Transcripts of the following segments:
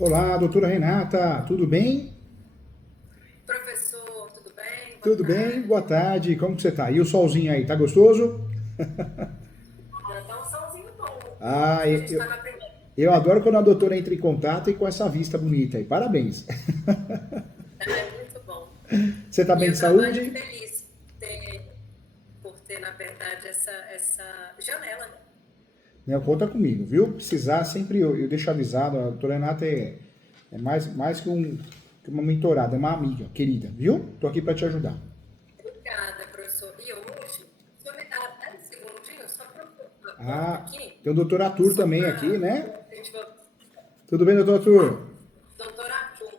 Olá, doutora Renata, tudo bem? Professor, tudo bem? Boa Tudo bem? Boa tarde. tarde, como que você tá? E o solzinho aí, tá gostoso? Olha, tá um solzinho bom. Ah, Acho que a gente está na primeira. eu adoro quando a doutora entra em contato e com essa vista bonita aí, parabéns. É muito bom. Você tá E bem eu de estava ali saúde? feliz por ter, na verdade, essa janela, né? Não, conta comigo, viu? Precisar, sempre eu deixo avisado, a doutora Renata é mais que uma mentorada, é uma amiga querida, viu? Tô aqui para te ajudar. Obrigada, professor. E hoje, o senhor me dá 10 segundinhos só para eu a porta Ah, aqui, tem o doutor Arthur só também aqui, para né? a gente ver. Tudo bem, doutor Arthur? Doutor Arthur.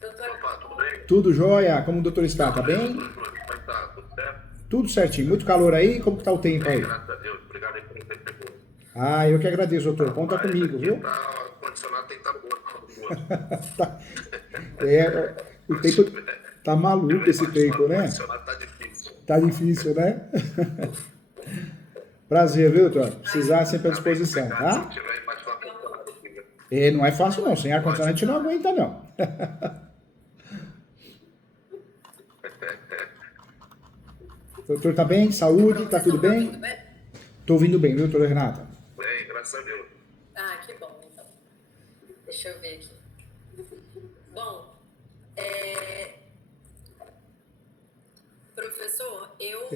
Doutor Opa, tudo Arthur. bem? Tudo jóia? Como o doutor está? Tá Tudo bem, bem? doutor Júlio? Como é que tá? Tudo certo? Tudo certinho. Muito calor aí? Como que tá o tempo Bem, aí? graças a Deus. Obrigado aí por me receber. Ah, eu que agradeço, doutor. Conta Rapaz, comigo, aqui viu? tá, o condicionado tem que estar boa. Tá, é, o tempo tá Se maluco tiver esse embaixo do tempo, né? ar-condicionado tá difícil. Tá difícil, né? Prazer, viu, doutor? Aí, Precisar sempre à Tá bem disposição, complicado se tá? tiver embaixo do calma. ar-condicionado aqui. É, não é fácil não. Sem ar-condicionado a Lógico. gente não aguenta, não. Doutor, tá bem? Saúde? Pronto, Tá vocês tudo estão me ouvindo bem? bem? Tô ouvindo bem, viu, doutora Renata? Bem, graças a Deus. Ah, que bom, então. Deixa eu ver aqui. Bom, é, professor, eu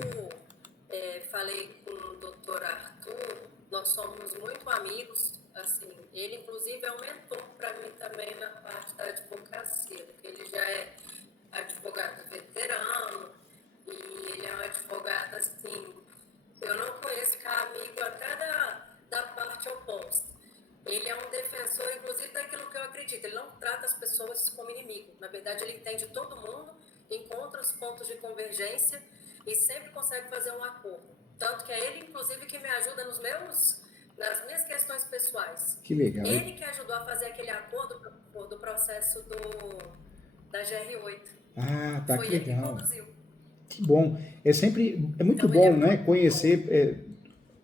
falei com o doutor Arthur, nós somos muito amigos, assim, ele inclusive é um mentor para mim também na parte da advocacia, porque ele já é advogado veterano e ele é um advogado, assim, eu não conheço que é amigo até da parte oposta. Ele é um defensor, inclusive, daquilo que eu acredito. Ele não trata as pessoas como inimigo. Na verdade, ele entende todo mundo, encontra os pontos de convergência e sempre consegue fazer um acordo. Tanto que é ele, inclusive, que me ajuda nas minhas questões pessoais. Que legal. Ele que ajudou a fazer aquele acordo do processo da GR8. Ah, tá, Foi que ele que legal. conduziu. Que bom. É muito Então, ele é bom, né? muito bom. Conhecer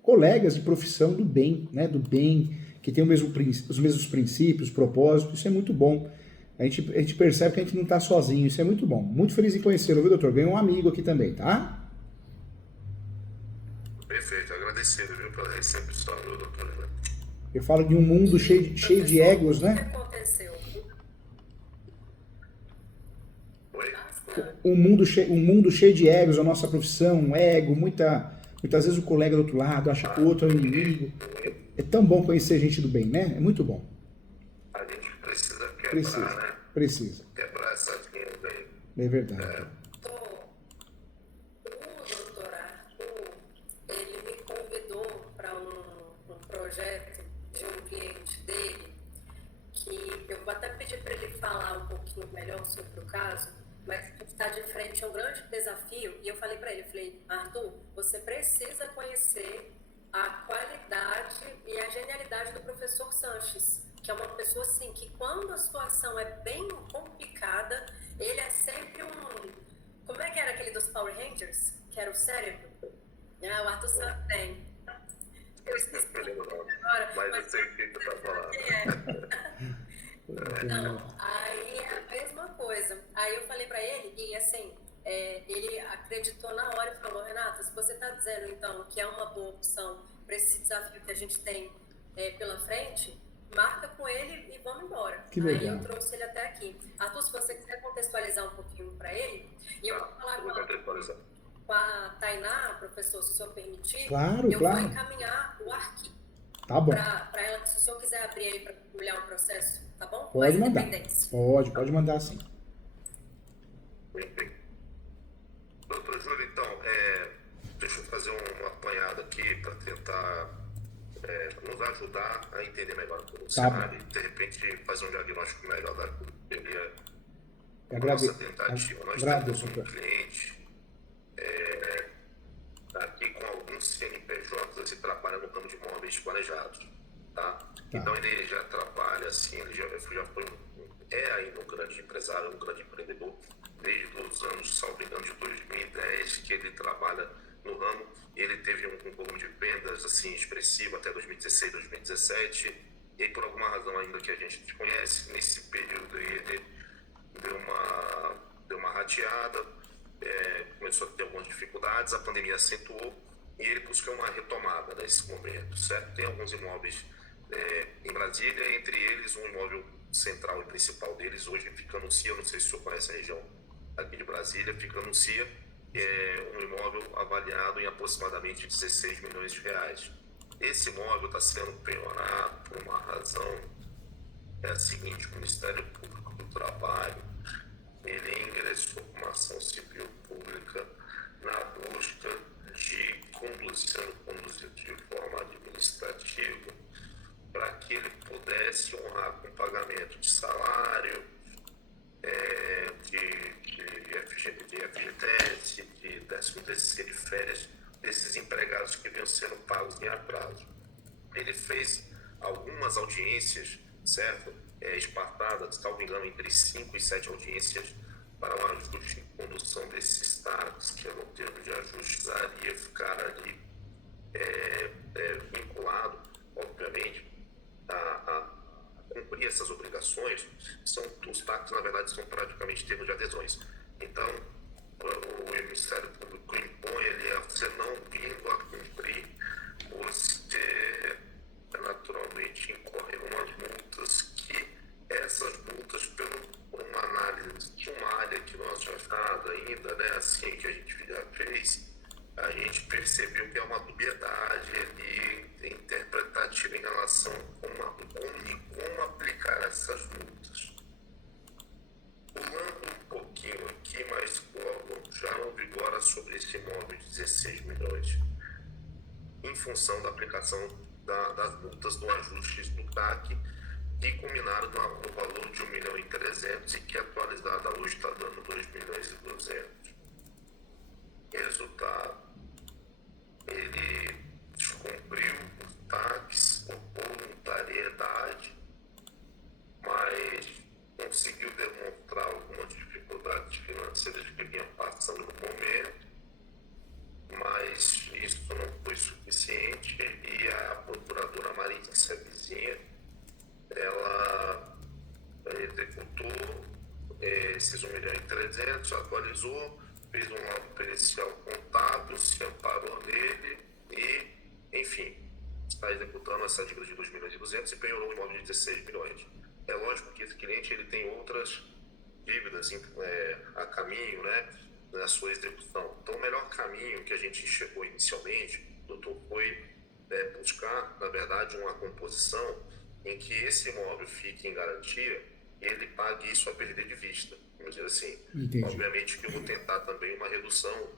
colegas de profissão do bem, né? Do bem, que tem os mesmos princípios, propósitos. Isso é muito bom. A gente percebe que a gente não está sozinho. Isso é muito bom. Muito feliz em conhecê-lo, viu, doutor? Ganhou um amigo aqui também, tá? Perfeito, agradecido, viu, pela recepção, viu, doutor Júlio? Eu falo de um mundo E, cheio de professor, o egos, que né? aconteceu? Oi? Um Bastante. mundo cheio de egos, a nossa profissão, um ego, muitas vezes o colega do outro lado acha que o outro é o inimigo. É tão bom conhecer gente do bem, né? É muito bom. A gente precisa quebrar, Precisa, né? precisa. Quebrar essas linhas aí. É verdade. O doutor Arthur, ele me convidou para um projeto de um cliente dele, que eu vou até pedir para ele falar um pouquinho melhor sobre o caso, mas está de frente a um grande desafio. E eu falei para ele, falei, Arthur, você precisa conhecer a qualidade e a genialidade do professor Sanches, que é uma pessoa assim que quando a situação é bem complicada, ele é sempre um... Como é que era aquele dos Power Rangers? Que era o cérebro? Ah, o Arthur sabe bem. Eu esqueci Não lembro não. agora, Mas eu mas sei o que você tá falando. quem é? Não, aí é a mesma coisa. Aí eu falei pra ele, e assim, ele acreditou na hora e falou, Renata, se você está dizendo então que é uma boa opção para esse desafio que a gente tem pela frente, marca com ele e vamos embora. Que Aí eu legal. trouxe ele até aqui. Arthur, se você quiser contextualizar um pouquinho para ele, e eu vou Tá, falar eu vou contextualizar. com a Tainá, professor, se o senhor permitir, Claro, eu vou claro. encaminhar o arquivo Tá bom. para ela, se o senhor quiser abrir aí para olhar o processo, tá bom? Com Pode mais mandar. independência. Pode mandar sim. Enfim. Doutor Júlio, então, deixa eu fazer um apanhado aqui para tentar nos ajudar a entender melhor o Tá bom. cenário e, de repente, fazer um diagnóstico melhor da que seria Eu a nossa tentativa. Nós temos agradeço, um doutor. cliente aqui com alguns CNPJs e trabalha no ramo de imóveis planejados, tá? Tá. Então ele já trabalha assim, ele já foi ainda um grande empresário, um grande empreendedor, desde os anos, salvo engano, de 2010 que ele trabalha no ramo. Ele teve um volume de vendas assim expressivo até 2016, 2017. E aí, por alguma razão ainda que a gente desconhece, nesse período aí ele deu uma rateada, começou a ter algumas dificuldades, a pandemia acentuou e ele busca uma retomada nesse momento, certo? Tem alguns imóveis em Brasília, entre eles um imóvel central e principal deles, hoje fica no CIA, não sei se o senhor conhece a região aqui de Brasília, fica no CIA, um imóvel avaliado em aproximadamente 16 milhões de reais. Esse imóvel está sendo penhorado por uma razão, é a seguinte: o Ministério Público do Trabalho, ele ingressou com uma ação civil pública na busca de conduzir de forma administrativa para que ele pudesse honrar com pagamento de salário, de FGTS, de 13º e férias desses empregados que vinham sendo pagos em atraso. Ele fez algumas audiências, certo? Espartadas, salvo engano, entre 5 e 7 audiências para um ajuste em condução desses taxas, que no termo de ajuste precisaria ficar ali vinculado, obviamente, a cumprir essas obrigações. Os taxas, na verdade, são praticamente termos de adesões. Então, o Ministério Público impõe ali a você não vindo a cumprir, você naturalmente incorre em umas multas que essas multas, por uma análise de uma área que nós já estamos ainda, né, assim que a gente já fez, a gente percebeu que é uma dubiedade ali interpretativa em relação a como aplicar essas multas. Pulando um pouquinho aqui, mas já não vigora sobre esse imóvel de 16 milhões, em função da aplicação das multas do ajuste do TAC, que culminaram no valor de 1.300.000 e que atualizado hoje está dando 2.200.000. Resultado: ele descumpriu os TACs por voluntariedade, mas conseguiu demonstrar algumas dificuldades financeiras que vinha passando no momento, mas isso não foi suficiente e a procuradora Marícia Vizinha, ela executou esses 1.300.000, atualizou, fez um laudo pericial contábil, se amparou nele e, enfim, está executando essa dívida de 2.200.000 e penhorou um imóvel de 16 milhões. É lógico que esse cliente ele tem outras dívidas a caminho, né, na sua execução. Então, o melhor caminho que a gente enxergou inicialmente, doutor, foi buscar, na verdade, uma composição em que esse imóvel fique em garantia e ele pague isso a perder de vista, vamos dizer assim. Entendi. Obviamente que eu vou tentar também uma redução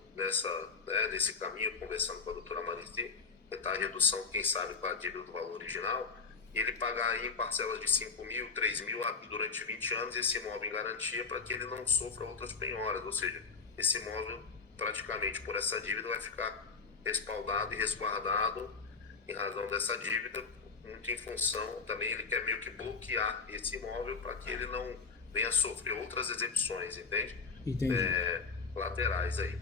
nesse caminho, conversando com a doutora Marici, tentar a redução, quem sabe, com a dívida do valor original, e ele pagar aí em parcelas de 5.000, 3.000 durante 20 anos esse imóvel em garantia para que ele não sofra outras penhoras, ou seja, esse imóvel praticamente por essa dívida vai ficar respaldado e resguardado em razão dessa dívida, muito em função, também ele quer meio que bloquear esse imóvel para que ele não venha sofrer outras execuções, entende? Entendi. Laterais aí.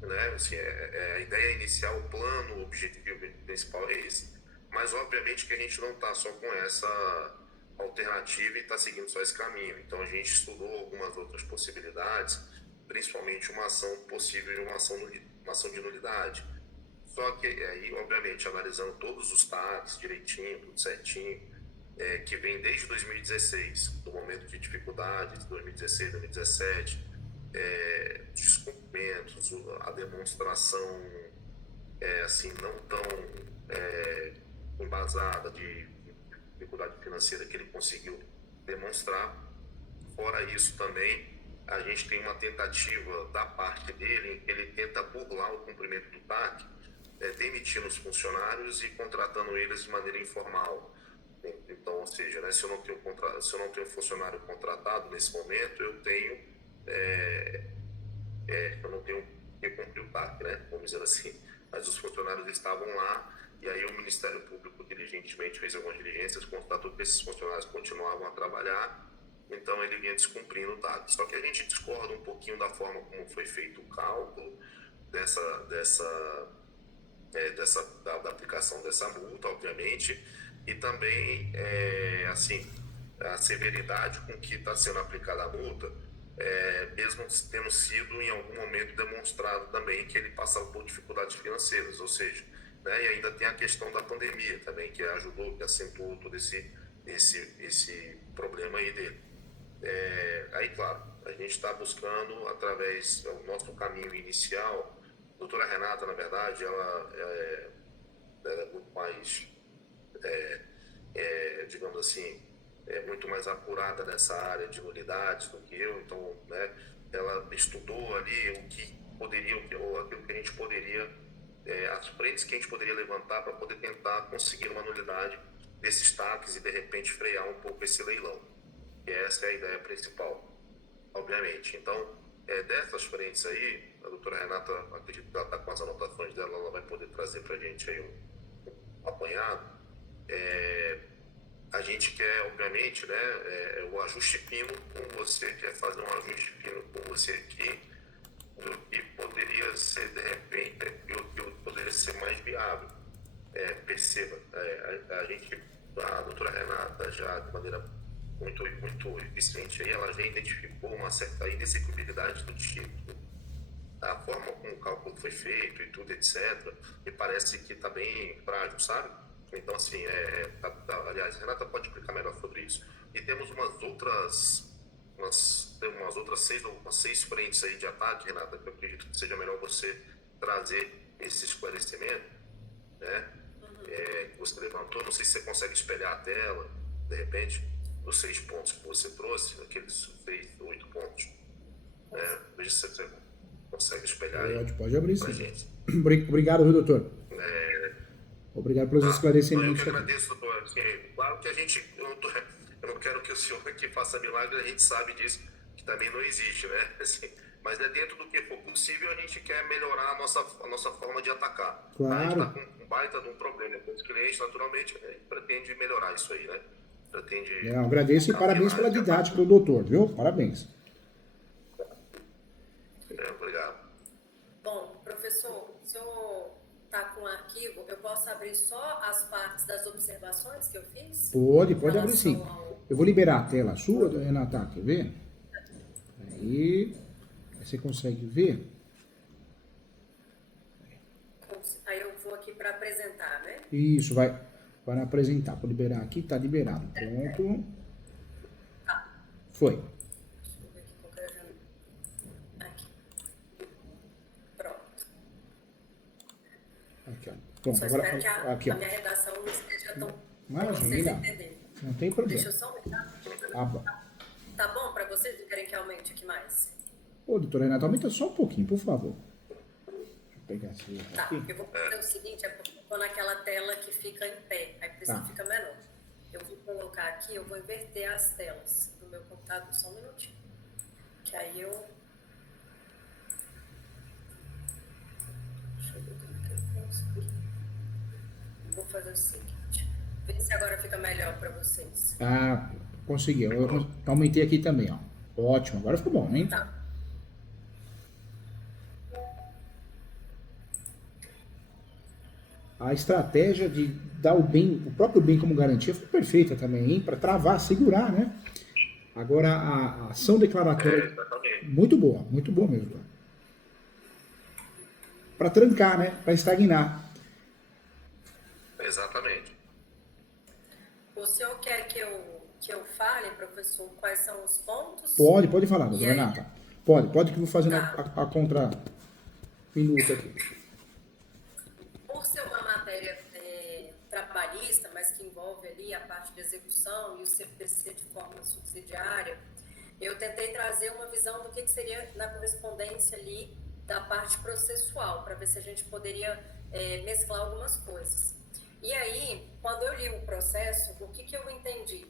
Né? Assim, a ideia inicial, o plano, o objetivo principal é esse. Mas obviamente que a gente não está só com essa alternativa e está seguindo só esse caminho. Então a gente estudou algumas outras possibilidades, principalmente uma ação possível de uma ação de nulidade. Só que aí, obviamente, analisando todos os TACs direitinho, tudo certinho, que vem desde 2016, do momento de dificuldade, de 2016, 2017, descumprimentos, a demonstração assim, não tão embasada de dificuldade financeira que ele conseguiu demonstrar. Fora isso também, a gente tem uma tentativa da parte dele, em que ele tenta burlar o cumprimento do TAC, demitindo os funcionários e contratando eles de maneira informal. Então, ou seja, né, se eu não tenho funcionário contratado nesse momento, eu não tenho que cumprir o TAC, né, vamos dizer assim. Mas os funcionários estavam lá e aí o Ministério Público diligentemente fez algumas diligências, constatou que esses funcionários continuavam a trabalhar, então ele vinha descumprindo o TAC. Só que a gente discorda um pouquinho da forma como foi feito o cálculo da aplicação dessa multa, obviamente. e também, assim, a severidade com que está sendo aplicada a multa, mesmo tendo sido em algum momento demonstrado também que ele passava por dificuldades financeiras, ou seja, né, e ainda tem a questão da pandemia também, que ajudou, que acentuou todo esse problema aí dele. Aí, claro, a gente está buscando, através do nosso caminho inicial, a doutora Renata, na verdade, ela é muito mais, digamos assim, muito mais apurada nessa área de nulidades do que eu, então, né, ela estudou ali o que poderia, ou aquilo que a gente poderia, as frentes que a gente poderia levantar para poder tentar conseguir uma nulidade desses TACs e, de repente, frear um pouco esse leilão. E essa é a ideia principal, obviamente. Então, dessas frentes aí, a doutora Renata, acredito que ela está com as anotações dela, ela vai poder trazer para a gente aí um apanhado. A gente quer, obviamente, né, o ajuste fino com você, quer fazer um ajuste fino com você aqui, do que poderia ser, de repente, do que poderia ser mais viável. Perceba, a doutora Renata já de maneira muito eficiente aí, ela já identificou uma certa inexequibilidade do título, a forma como o cálculo foi feito e tudo, etc. E parece que está bem frágil, sabe? Então, assim, aliás, Renata pode explicar melhor sobre isso. E temos umas seis frentes aí de ataque, Renata, que eu acredito que seja melhor você trazer esse esclarecimento, né? Que você levantou, não sei se você consegue espelhar a tela, de repente, os 6 pontos que você trouxe, aqueles 8 pontos, né? Veja se você consegue espelhar aí Pode abrir pra sim. gente. Obrigado, viu, doutor? Obrigado pelos Não, eu esclarecimentos que aqui. agradeço, doutor. Assim, claro que eu não quero que o senhor aqui faça milagre, a gente sabe disso, que também não existe, né? Assim, mas dentro do que for possível, a gente quer melhorar a nossa forma de atacar. Tá? A gente está Claro. com um baita de um problema com os clientes, naturalmente, a gente pretende melhorar isso aí, né? Pretende Eu agradeço e parabéns afinar pela esse ataque. didática do doutor, viu? Parabéns. Obrigado. Bom, professor, se eu tá com o arquivo, eu posso abrir só as partes das observações que eu fiz? Pode abrir sim. Eu vou liberar a tela sua, Renata, quer ver? Aí você consegue ver? Aí eu vou aqui para apresentar, né? Isso, vai apresentar. Vou liberar aqui, tá liberado. Pronto. Foi. Deixa eu ver aqui qual que é a janela. Aqui. Pronto. Aqui, ó. Pronto, Só agora espero que aqui, ó. a minha redação não esteja tão pra vocês Imagina, entenderem. não tem Deixa problema. eu só aumentar. Ah, bom. Tá bom para vocês? Não querem que aumente aqui mais? Ô, doutora Renata, aumenta só um pouquinho, por favor. Deixa eu pegar esse outro Tá, aqui. eu vou fazer o seguinte, é porque eu tô naquela tela que fica em pé, aí por isso Tá. que fica menor. Eu vou colocar aqui, eu vou inverter as telas do meu computador, só um minutinho. Que aí eu... Deixa eu ver como é que eu consigo. Vou fazer o seguinte, ver se agora fica melhor para vocês. Ah, consegui. Eu aumentei aqui também, ó. Ótimo, agora ficou bom, hein? Tá. A estratégia de dar o próprio bem como garantia foi perfeita também, hein? Para travar, segurar, né? Agora a ação declaratória, Exatamente. muito boa mesmo. Para trancar, né? Para estagnar. Exatamente. O senhor quer que eu fale, professor, quais são os pontos? Pode falar, E doutora aí? Renata. Pode que eu vou fazendo Tá. a contra minuto aqui. Por ser uma matéria trabalhista, mas que envolve ali a parte de execução e o CPC de forma subsidiária, eu tentei trazer uma visão do que seria na correspondência ali da parte processual, para ver se a gente poderia mesclar algumas coisas. E aí, quando eu li o processo, o que eu entendi?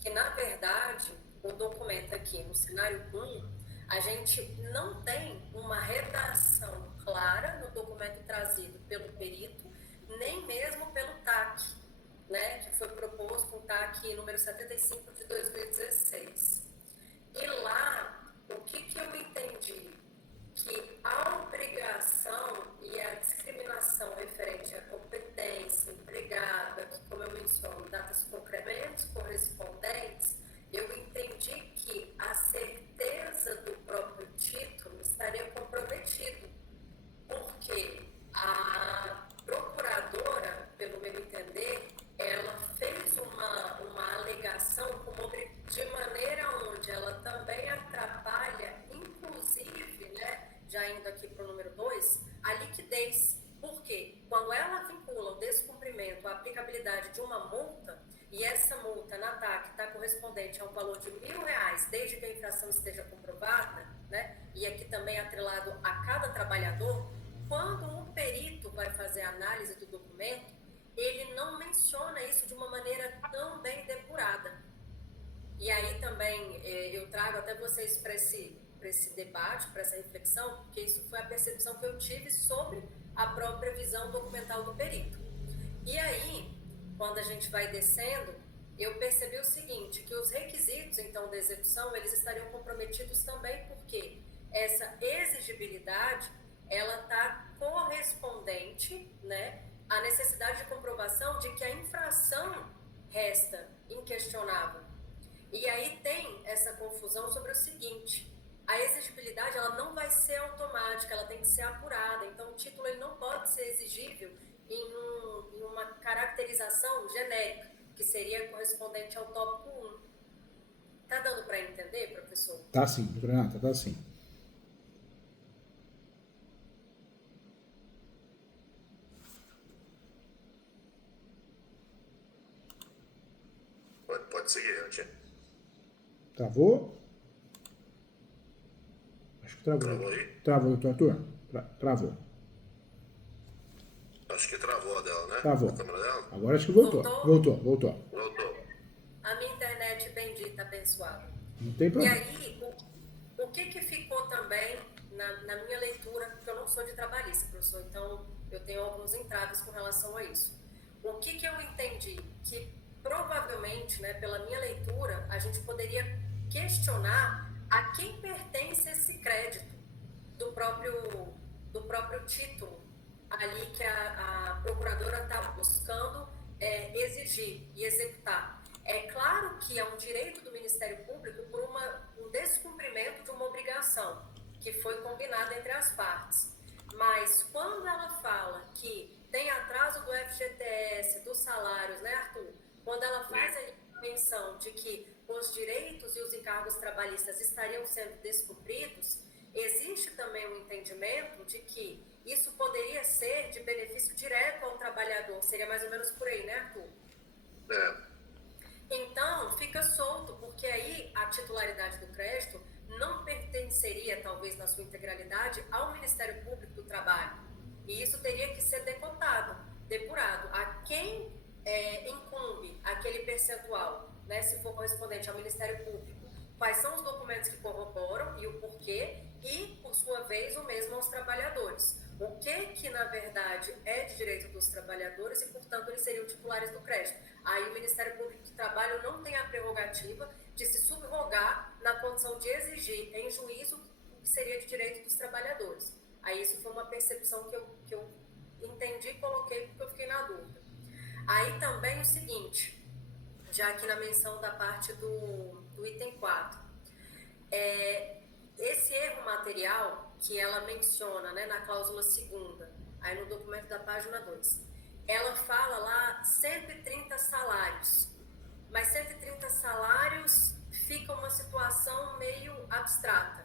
Que, na verdade, o documento aqui, no cenário 1, a gente não tem uma redação clara no documento trazido pelo perito, nem mesmo pelo TAC, né, que foi proposto com o TAC número 75 de 2016. E lá, o que eu entendi? Que a obrigação e a discriminação referente à competência empregada, que, como eu menciono, da obrigação de maneira onde ela também atrapalha, inclusive, né, já indo aqui para o número 2, a liquidez. Por quê? Quando ela vincula o descumprimento à aplicabilidade de uma multa, e essa multa na TAC está correspondente a um valor de R$1.000, desde que a infração esteja comprovada, né, e aqui também atrelado a cada trabalhador, quando um perito vai fazer a análise do documento, ele não menciona isso de uma maneira tão bem depurada. E aí também eu trago até vocês para esse debate, para essa reflexão, porque isso foi a percepção que eu tive sobre a própria visão documental do perito. E aí, quando a gente vai descendo, eu percebi o seguinte, que os requisitos, então, da execução, eles estariam comprometidos também porque essa exigibilidade, ela está correspondente, né, à necessidade de comprovação de que a infração resta inquestionável. E aí tem essa confusão sobre o seguinte, a exigibilidade ela não vai ser automática, ela tem que ser apurada, então o título ele não pode ser exigível em uma caracterização genérica, que seria correspondente ao tópico 1. Tá dando para entender, professor? Tá sim, Renata, tá sim. Pode seguir, Antia. Travou? Acho que travou. Travou aí? Travou, Arthur? Travou. Acho que travou a dela, né? Travou. A câmera dela? Agora acho que voltou. Voltou. Voltou. A minha internet bendita, abençoada. Não tem E problema. aí, o que ficou também na minha leitura, porque eu não sou de trabalhista, professor, então eu tenho alguns entraves com relação a isso. O que eu entendi? Que provavelmente, né, pela minha leitura, a gente poderia questionar a quem pertence esse crédito do próprio título ali que a procuradora está buscando exigir e executar. É claro que é um direito do Ministério Público por um descumprimento de uma obrigação que foi combinada entre as partes. Mas quando ela fala que tem atraso do FGTS, dos salários, né, Arthur? Quando ela faz a menção de que os direitos e os encargos trabalhistas estariam sendo descumpridos, existe também um entendimento de que isso poderia ser de benefício direto ao trabalhador. Seria mais ou menos por aí, né, Arthur? Então, fica solto, porque aí a titularidade do crédito não pertenceria, talvez na sua integralidade, ao Ministério Público do Trabalho. E isso teria que ser decotado, depurado. A quem incumbe aquele percentual, né, se for correspondente ao Ministério Público, quais são os documentos que corroboram e o porquê, e, por sua vez, o mesmo aos trabalhadores. O que na verdade, é de direito dos trabalhadores e, portanto, eles seriam titulares do crédito. Aí o Ministério Público do Trabalho não tem a prerrogativa de se subrogar na condição de exigir em juízo o que seria de direito dos trabalhadores. Aí isso foi uma percepção que eu entendi e coloquei porque eu fiquei na dúvida. Aí também o seguinte, já aqui na menção da parte do item 4, esse erro material que ela menciona, né, na cláusula 2ª, aí no documento da página 2, ela fala lá 130 salários, mas 130 salários fica uma situação meio abstrata.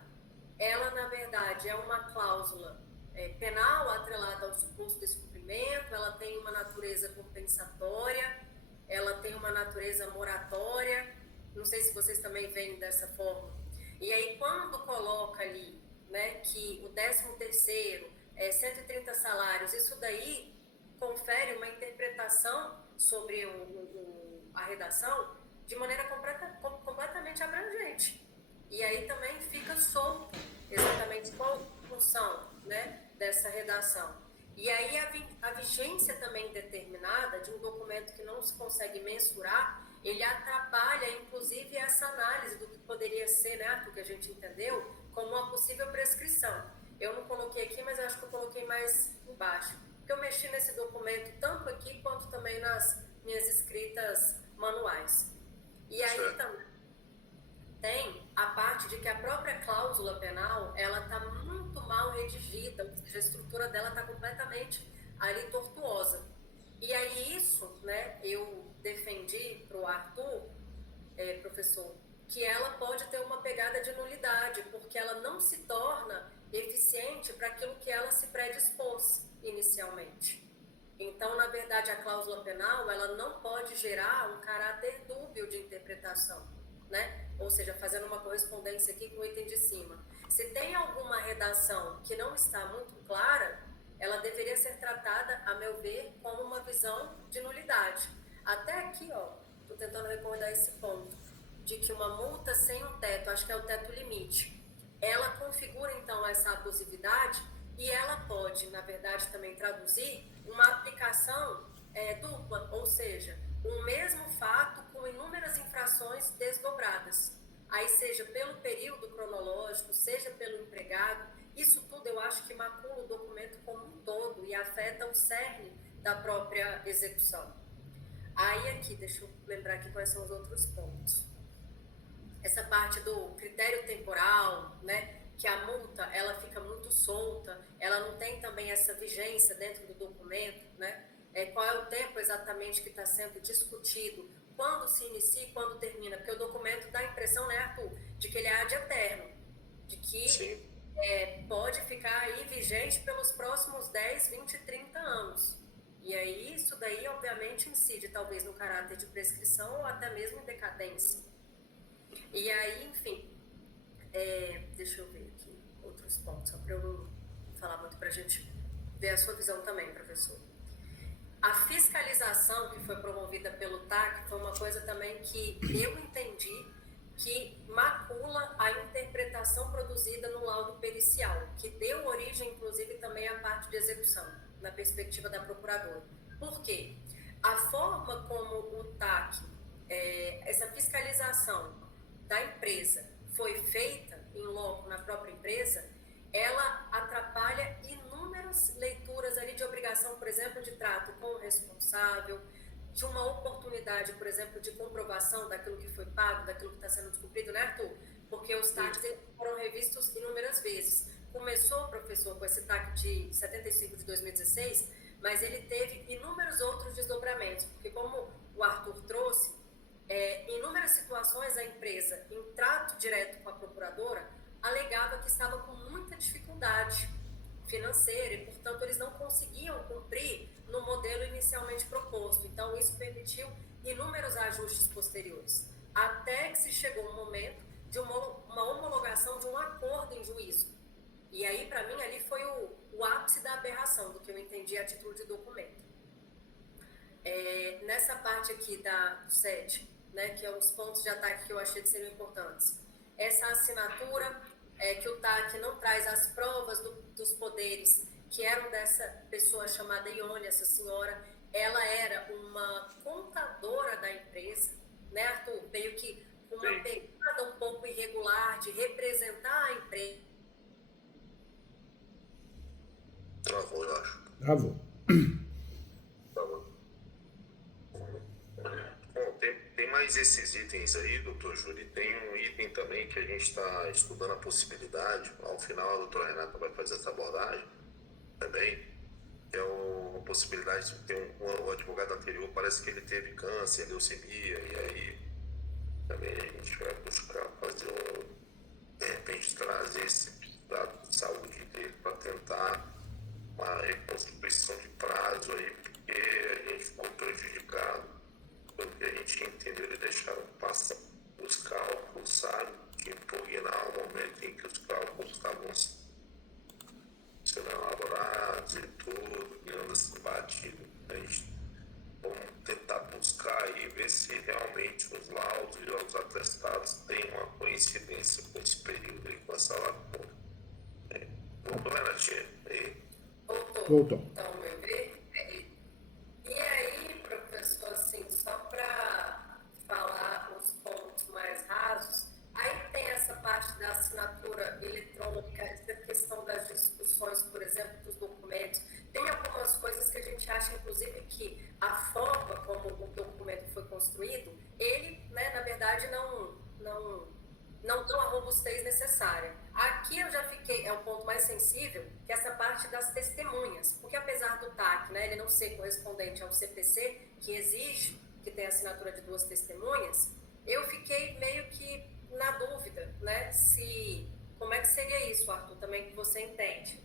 Ela, na verdade, é uma cláusula penal atrelada ao suposto descumprimento, ela tem uma natureza compensatória, ela tem uma natureza moratória, não sei se vocês também veem dessa forma. E aí, quando coloca ali, né, que o 13º, 130 salários, isso daí confere uma interpretação sobre a redação de maneira completamente abrangente. E aí também fica solto exatamente qual a função, né, dessa redação. E aí a vigência também determinada de um documento que não se consegue mensurar, ele atrapalha, inclusive, essa análise do que poderia ser, né, Arthur, que a gente entendeu, como uma possível prescrição. Eu não coloquei aqui, mas eu acho que eu coloquei mais embaixo. Porque eu mexi nesse documento tanto aqui quanto também nas minhas escritas manuais. E aí também tem a parte de que a própria cláusula penal, ela está muito mal redigida, ou seja, a estrutura dela está completamente ali tortuosa. E aí isso, né, eu defendi para o Arthur professor, que ela pode ter uma pegada de nulidade, porque ela não se torna eficiente para aquilo que ela se predispôs inicialmente. Então, na verdade, a cláusula penal, ela não pode gerar um caráter dúbio de interpretação, né? Ou seja, fazendo uma correspondência aqui com o item de cima. Se tem alguma redação que não está muito clara, ela deveria ser tratada, a meu ver, como uma visão de nulidade. Até aqui, ó, estou tentando recordar esse ponto, de que uma multa sem um teto, acho que é o teto limite, ela configura, então, essa abusividade e ela pode, na verdade, também traduzir uma aplicação dupla, ou seja, um mesmo fato com inúmeras infrações desdobradas. Aí seja pelo período cronológico, seja pelo empregado, isso tudo eu acho que macula o documento como um todo e afeta o cerne da própria execução. Aí aqui, deixa eu lembrar aqui quais são os outros pontos. Essa parte do critério temporal, né, que a multa ela fica muito solta, ela não tem também essa vigência dentro do documento, né? Qual é o tempo exatamente que está sendo discutido, quando se inicia e quando termina, porque o documento dá a impressão, né, Arthur, de que ele é ad eterno, de que pode ficar aí vigente pelos próximos 10, 20, 30 anos. E aí isso daí, obviamente, incide talvez no caráter de prescrição ou até mesmo em decadência. E aí, enfim, deixa eu ver aqui outros pontos, só para eu não falar muito, para a gente ver a sua visão também, professor. A fiscalização que foi promovida pelo TAC foi uma coisa também que eu entendi que macula a interpretação produzida no laudo pericial, que deu origem, inclusive, também à parte de execução, na perspectiva da procuradora. Por quê? A forma como o TAC, essa fiscalização da empresa foi feita em loco na própria empresa, ela atrapalha inúmeras leituras ali de obrigação, por exemplo, de trato com o responsável, de uma oportunidade, por exemplo, de comprovação daquilo que foi pago, daquilo que está sendo descumprido, né, Arthur? Porque os TACs foram revistos inúmeras vezes. Começou, professor, com esse TAC de 75 de 2016, mas ele teve inúmeros outros desdobramentos, porque como o Arthur trouxe, em inúmeras situações a empresa, em trato direto com a procuradora, alegava que estava com muita dificuldade financeira e, portanto, eles não conseguiam cumprir no modelo inicialmente proposto. Então, isso permitiu inúmeros ajustes posteriores, até que se chegou um momento de uma homologação de um acordo em juízo. E aí, para mim, ali foi o ápice da aberração, do que eu entendi a título de documento. Nessa parte aqui do 7, né, que é os pontos de ataque que eu achei que seriam importantes. Essa assinatura, que o TAC não traz as provas dos poderes que eram dessa pessoa chamada Ione, essa senhora, ela era uma contadora da empresa, né, Arthur? Meio que uma pegada um pouco irregular de representar a empresa. Travou, eu acho. Travou. Bom, tem mais esses itens aí, doutor Júlio. Tem um item também que a gente está estudando a possibilidade. Ao final, a doutora Renata vai fazer essa abordagem também. Que é uma possibilidade de ter o advogado anterior, parece que ele teve câncer, leucemia, e aí também a gente vai buscar fazer de repente, trazer esse dado de saúde dele para tentar uma reconstituição de prazo aí, porque a gente ficou prejudicado porque a gente entendeu e deixaram passar os cálculos, sabe? De impugnar o momento em que os cálculos estavam sendo elaborados e tudo, e anda se batido. A gente vamos tentar buscar e ver se realmente os laudos e os atestados têm uma coincidência com esse período e com essa lacuna. Voltou, Renatinha? Voltou. Então, meu ver. E aí, professor, assim, só para falar os pontos mais rasos, aí tem essa parte da assinatura eletrônica, essa questão das discussões, por exemplo, dos documentos. Tem algumas coisas que a gente acha, inclusive, que a forma como o documento foi construído, ele, né, na verdade, não dão a robustez necessária. Aqui eu já fiquei, é um ponto mais sensível, que é essa parte das testemunhas, porque apesar do TAC, né, ele não ser correspondente ao CPC, que exige que tenha assinatura de 2 testemunhas, eu fiquei meio que na dúvida, né? Como é que seria isso, Arthur, também que você entende?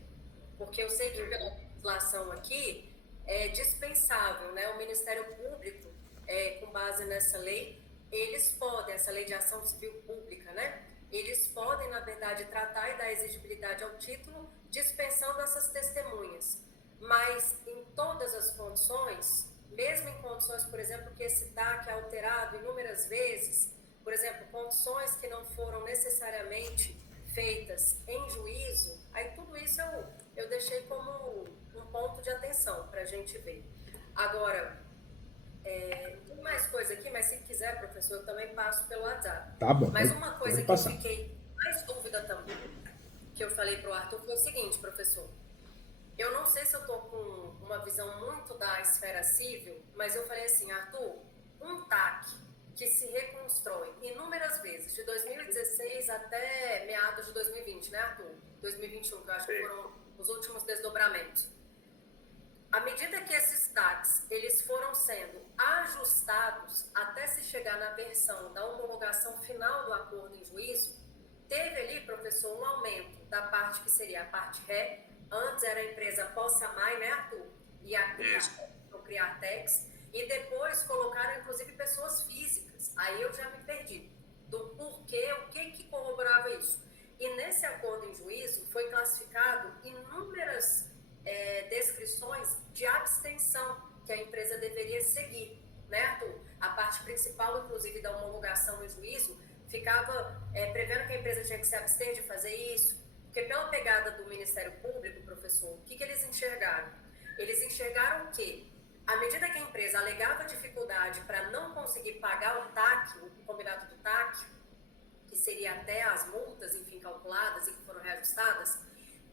Porque eu sei que pela legislação aqui é dispensável, né? O Ministério Público, com base nessa lei, eles podem, essa lei de ação civil pública, né? Eles podem, na verdade, tratar e dar exigibilidade ao título, dispensando essas testemunhas. Mas em todas as condições, mesmo em condições, por exemplo, que esse TAC é alterado inúmeras vezes, por exemplo, condições que não foram necessariamente feitas em juízo, aí tudo isso eu deixei como um ponto de atenção para a gente ver. Agora, tem mais coisa aqui, mas se quiser, professor, eu também passo pelo WhatsApp. Tá bom. Mas uma coisa que eu fiquei mais dúvida também, que eu falei para o Arthur, foi o seguinte, professor. Eu não sei se eu estou com uma visão muito da esfera civil, mas eu falei assim, Arthur, um TAC que se reconstrói inúmeras vezes, de 2016 até meados de 2020, né, Arthur? 2021, que eu acho que foram os últimos desdobramentos. À medida que esses TACs eles foram sendo ajustados até se chegar na versão da homologação final do acordo em juízo, teve ali, professor, um aumento da parte que seria a parte ré. Antes era a empresa Possamay, né, Arthur? E a Criartex. E depois colocaram, inclusive, pessoas físicas. Aí eu já me perdi do porquê, o que corroborava isso. E nesse acordo em juízo foi classificado inúmeras descrições de abstenção que a empresa deveria seguir, né, Arthur? A parte principal, inclusive, da homologação em juízo ficava prevendo que a empresa tinha que se abster de fazer isso. Porque pela pegada do Ministério Público, professor, o que eles enxergaram? Eles enxergaram que, à medida que a empresa alegava dificuldade para não conseguir pagar o TAC, o combinado do TAC, que seria até as multas, enfim, calculadas e que foram reajustadas,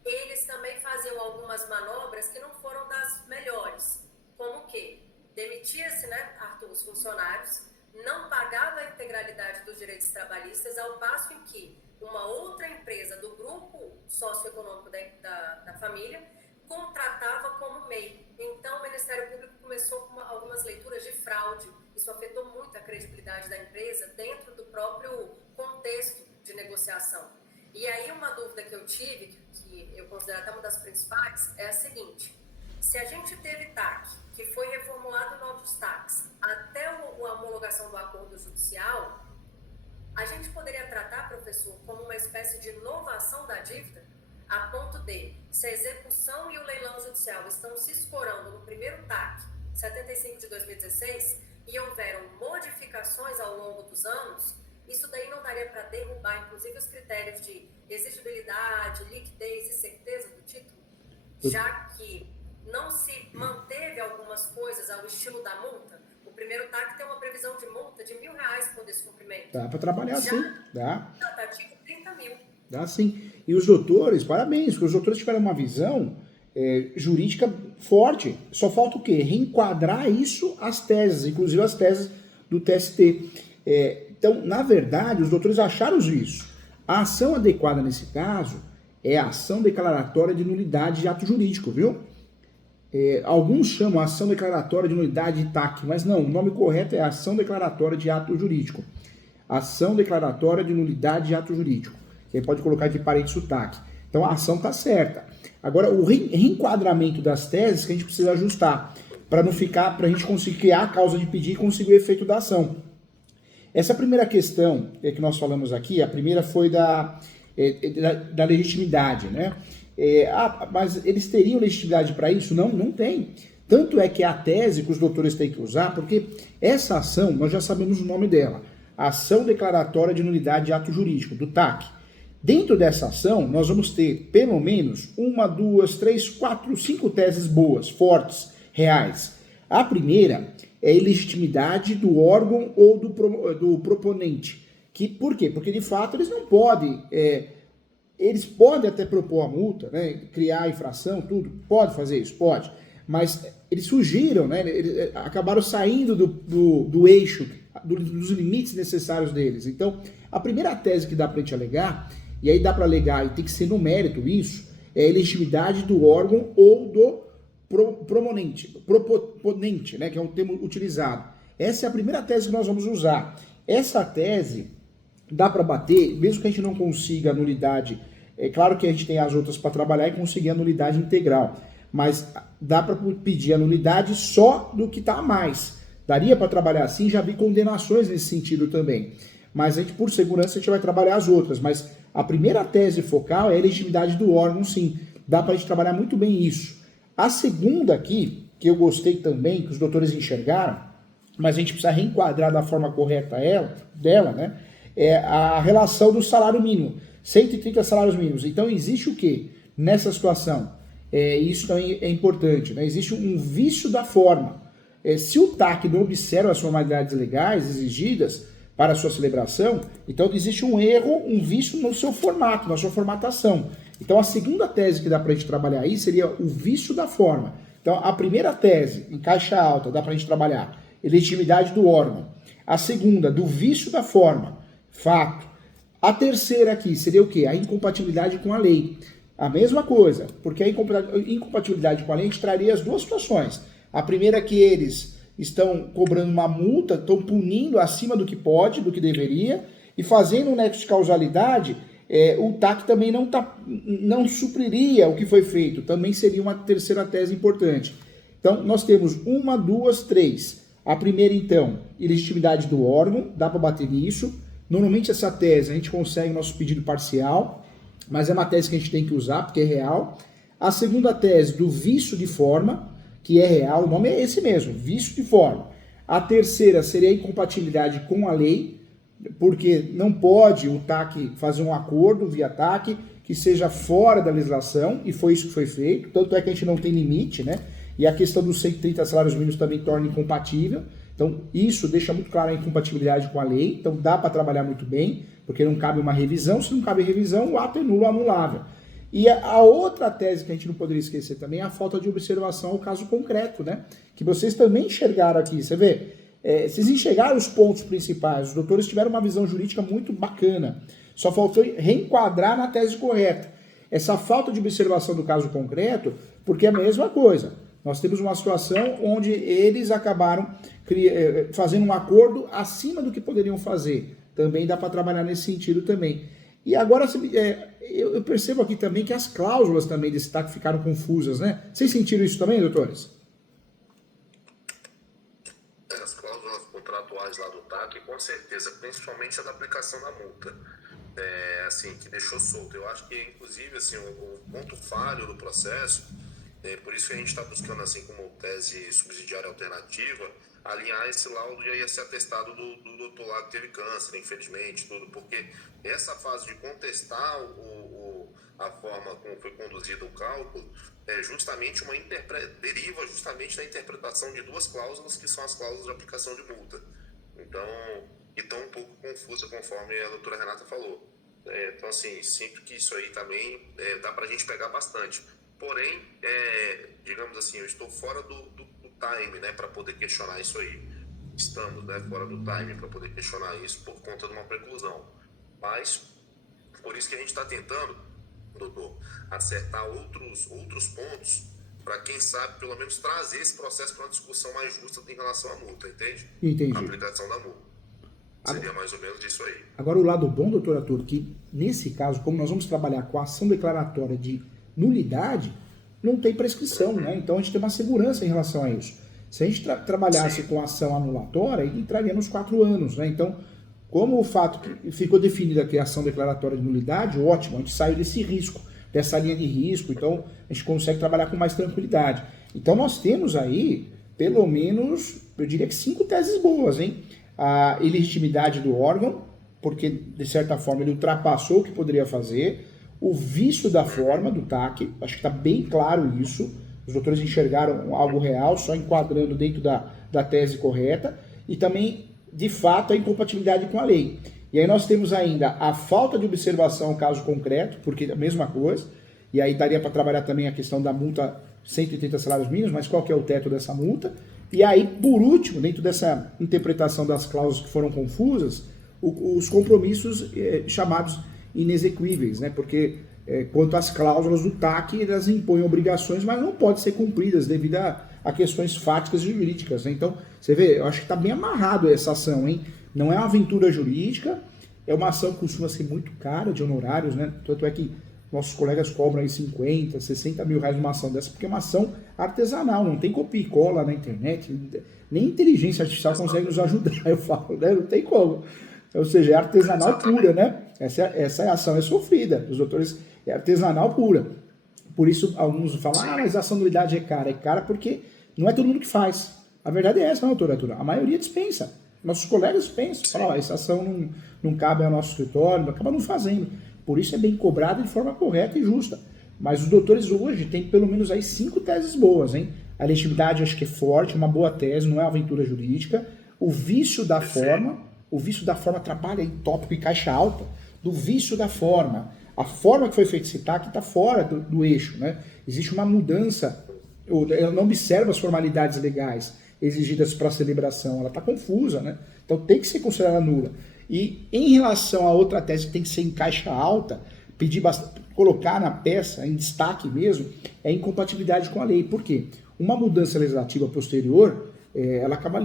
eles também faziam algumas manobras que não foram das melhores. Como que? Demitia-se, né, Arthur, os funcionários, não pagava a integralidade dos direitos trabalhistas, ao passo em que uma outra empresa do grupo socioeconômico da família contratava como MEI. Então, o Ministério Público começou com algumas leituras de fraude. Isso afetou muito a credibilidade da empresa dentro do próprio contexto de negociação. E aí, uma dúvida que eu tive, que eu considero até uma das principais, é a seguinte. Se a gente teve TAC, que foi reformulado novos TACs, até a homologação do acordo judicial, a gente poderia tratar, professor, como uma espécie de inovação da dívida, a ponto de, se a execução e o leilão judicial estão se escorando no primeiro TAC, 75 de 2016, e houveram modificações ao longo dos anos, isso daí não daria para derrubar, inclusive, os critérios de exigibilidade, liquidez e certeza do título, já que não se manteve algumas coisas ao estilo da multa? O primeiro TAC tem uma previsão de multa de R$1.000 por descumprimento. Dá para trabalhar sim, dá. Tratativa 30 mil. Dá sim. E os doutores, parabéns, porque os doutores tiveram uma visão jurídica forte. Só falta o quê? Reenquadrar isso às teses, inclusive as teses do TST. Então, na verdade, os doutores acharam isso. A ação adequada nesse caso é a ação declaratória de nulidade de ato jurídico, viu? Alguns chamam ação declaratória de nulidade de TAC, mas não, o nome correto é ação declaratória de ato jurídico. Ação declaratória de nulidade de ato jurídico. Você pode colocar entre parênteses o TAC. Então a ação está certa. Agora, o reenquadramento das teses que a gente precisa ajustar, para não ficar, para a gente conseguir criar a causa de pedir e conseguir o efeito da ação. Essa primeira questão que nós falamos aqui, a primeira foi da legitimidade, né? Mas eles teriam legitimidade para isso? Não, não tem. Tanto é que a tese que os doutores têm que usar, porque essa ação, nós já sabemos o nome dela, ação declaratória de nulidade de ato jurídico, do TAC. Dentro dessa ação, nós vamos ter pelo menos 1, 2, 3, 4, 5 teses boas, fortes, reais. A primeira é a ilegitimidade do órgão ou do proponente. Por quê? Porque de fato eles não podem... Eles podem até propor a multa, né, criar a infração, tudo, pode fazer isso, pode, mas eles fugiram, né, eles acabaram saindo do eixo, dos limites necessários deles. Então, a primeira tese que dá para a gente alegar, e aí dá para alegar, e tem que ser no mérito isso, é a ilegitimidade do órgão ou do proponente, né, que é um termo utilizado. Essa é a primeira tese que nós vamos usar. essa tese dá para bater, mesmo que a gente não consiga a nulidade. É claro que a gente tem as outras para trabalhar e conseguir a nulidade integral, mas dá para pedir a nulidade só do que está a mais. Daria para trabalhar assim, já vi condenações nesse sentido também. Mas a gente, por segurança, a gente vai trabalhar as outras. Mas a primeira tese focal é a legitimidade do órgão, sim. Dá para a gente trabalhar muito bem isso. A segunda aqui, que eu gostei também, que os doutores enxergaram, mas a gente precisa reenquadrar da forma correta dela, né? É a relação do salário mínimo. 130 salários mínimos. Então, existe o quê? Nessa situação, isso também é importante, né? Existe um vício da forma. Se o TAC não observa as formalidades legais exigidas para a sua celebração, então existe um erro, um vício no seu formato, na sua formatação. Então, a segunda tese que dá para a gente trabalhar aí seria o vício da forma. Então, a primeira tese, em caixa alta, dá para a gente trabalhar legitimidade do órgão. A segunda, do vício da forma, fato. A terceira aqui seria o quê? A incompatibilidade com a lei. A mesma coisa, porque a incompatibilidade com a lei a gente traria as duas situações. A primeira é que eles estão cobrando uma multa, estão punindo acima do que pode, do que deveria, e fazendo um nexo de causalidade, o TAC também não supriria o que foi feito. Também seria uma terceira tese importante. Então, nós temos 1, 2, 3. A primeira, então, ilegitimidade do órgão, dá para bater nisso. Normalmente essa tese a gente consegue o nosso pedido parcial, mas é uma tese que a gente tem que usar porque é real. A segunda tese do vício de forma, que é real, o nome é esse mesmo, vício de forma. A terceira seria a incompatibilidade com a lei, porque não pode o TAC fazer um acordo via TAC que seja fora da legislação, e foi isso que foi feito, tanto é que a gente não tem limite, né? E a questão dos 130 salários mínimos também torna incompatível. Então, isso deixa muito clara a incompatibilidade com a lei. Então, dá para trabalhar muito bem, porque não cabe uma revisão. Se não cabe revisão, o ato é nulo, anulável. E a outra tese que a gente não poderia esquecer também é a falta de observação ao caso concreto, né? Que vocês também enxergaram aqui. Você vê, vocês enxergaram os pontos principais. Os doutores tiveram uma visão jurídica muito bacana. Só faltou reenquadrar na tese correta. Essa falta de observação do caso concreto, porque é a mesma coisa. Nós temos uma situação onde eles acabaram fazendo um acordo acima do que poderiam fazer. Também dá para trabalhar nesse sentido também. E agora eu percebo aqui também que as cláusulas também desse TAC ficaram confusas, né? Vocês sentiram isso também, doutores? As cláusulas contratuais lá do TAC, com certeza, principalmente a da aplicação da multa. Assim, que deixou solto. Eu acho que, inclusive, assim, o ponto falho do processo, por isso que a gente está buscando, assim, como tese subsidiária alternativa, alinhar esse laudo e esse atestado do doutor lá que teve câncer, infelizmente, tudo, porque essa fase de contestar a forma como foi conduzido o cálculo é justamente deriva justamente da interpretação de duas cláusulas, que são as cláusulas de aplicação de multa. Então, e estão um pouco confusa, conforme a doutora Renata falou. Então, assim, sinto que isso aí também dá para a gente pegar bastante. Porém, digamos assim, eu estou fora do time, né, para poder questionar isso aí. Estamos, né, fora do time para poder questionar isso por conta de uma preclusão. Mas, por isso que a gente está tentando, doutor, acertar outros pontos para, quem sabe, pelo menos trazer esse processo para uma discussão mais justa em relação à multa, entende? Entendi. A aplicação da multa. Seria mais ou menos disso aí. Agora, o lado bom, doutor Arthur, que nesse caso, como nós vamos trabalhar com a ação declaratória de nulidade, não tem prescrição, né? Então a gente tem uma segurança em relação a isso. Se a gente trabalhasse com ação anulatória, ele entraria nos 4 anos, né? Então, como o fato que ficou definida a criação declaratória de nulidade, ótimo, a gente saiu desse risco, dessa linha de risco, então a gente consegue trabalhar com mais tranquilidade. Então nós temos aí, pelo menos, eu diria que 5 teses boas, hein? A ilegitimidade do órgão, porque de certa forma ele ultrapassou o que poderia fazer, o vício da forma do TAC, acho que está bem claro isso, os doutores enxergaram algo real, só enquadrando dentro da tese correta, e também, de fato, a incompatibilidade com a lei. E aí nós temos ainda a falta de observação ao caso concreto, porque é a mesma coisa, e aí daria para trabalhar também a questão da multa 130 salários mínimos, mas qual que é o teto dessa multa? E aí, por último, dentro dessa interpretação das cláusulas que foram confusas, os compromissos chamados inexequíveis, né? Porque quanto às cláusulas do TAC, elas impõem obrigações, mas não podem ser cumpridas devido a questões fáticas e jurídicas, né? Então, você vê, eu acho que está bem amarrado essa ação, hein? Não é uma aventura jurídica, é uma ação que costuma ser muito cara de honorários, né? Tanto é que nossos colegas cobram aí 50, 60 mil reais uma ação dessa, porque é uma ação artesanal, não tem copia e cola na internet, nem inteligência artificial consegue nos ajudar, eu falo, né? Não tem como. Ou seja, é artesanal pura, né? Essa ação é sofrida, os doutores é artesanal pura. Por isso, alguns falam, mas a ação nulidade é cara. É cara porque não é todo mundo que faz. A verdade é essa, não, doutora Arthur? A maioria dispensa. Nossos colegas dispensam. Falam, essa ação não cabe ao nosso escritório, acaba não fazendo. Por isso é bem cobrada de forma correta e justa. Mas os doutores hoje têm pelo menos aí 5 teses boas, hein? A legitimidade acho que é forte, uma boa tese, não é uma aventura jurídica. O vício da forma atrapalha em tópico e caixa alta. Do vício da forma. A forma que foi feita esse TAC está fora do eixo, né? Existe uma mudança, ela não observa as formalidades legais exigidas para a celebração, ela está confusa, né? Então tem que ser considerada nula. E em relação a outra tese que tem que ser em caixa alta, colocar na peça, em destaque mesmo, é a incompatibilidade com a lei. Por quê? Uma mudança legislativa posterior, ela acaba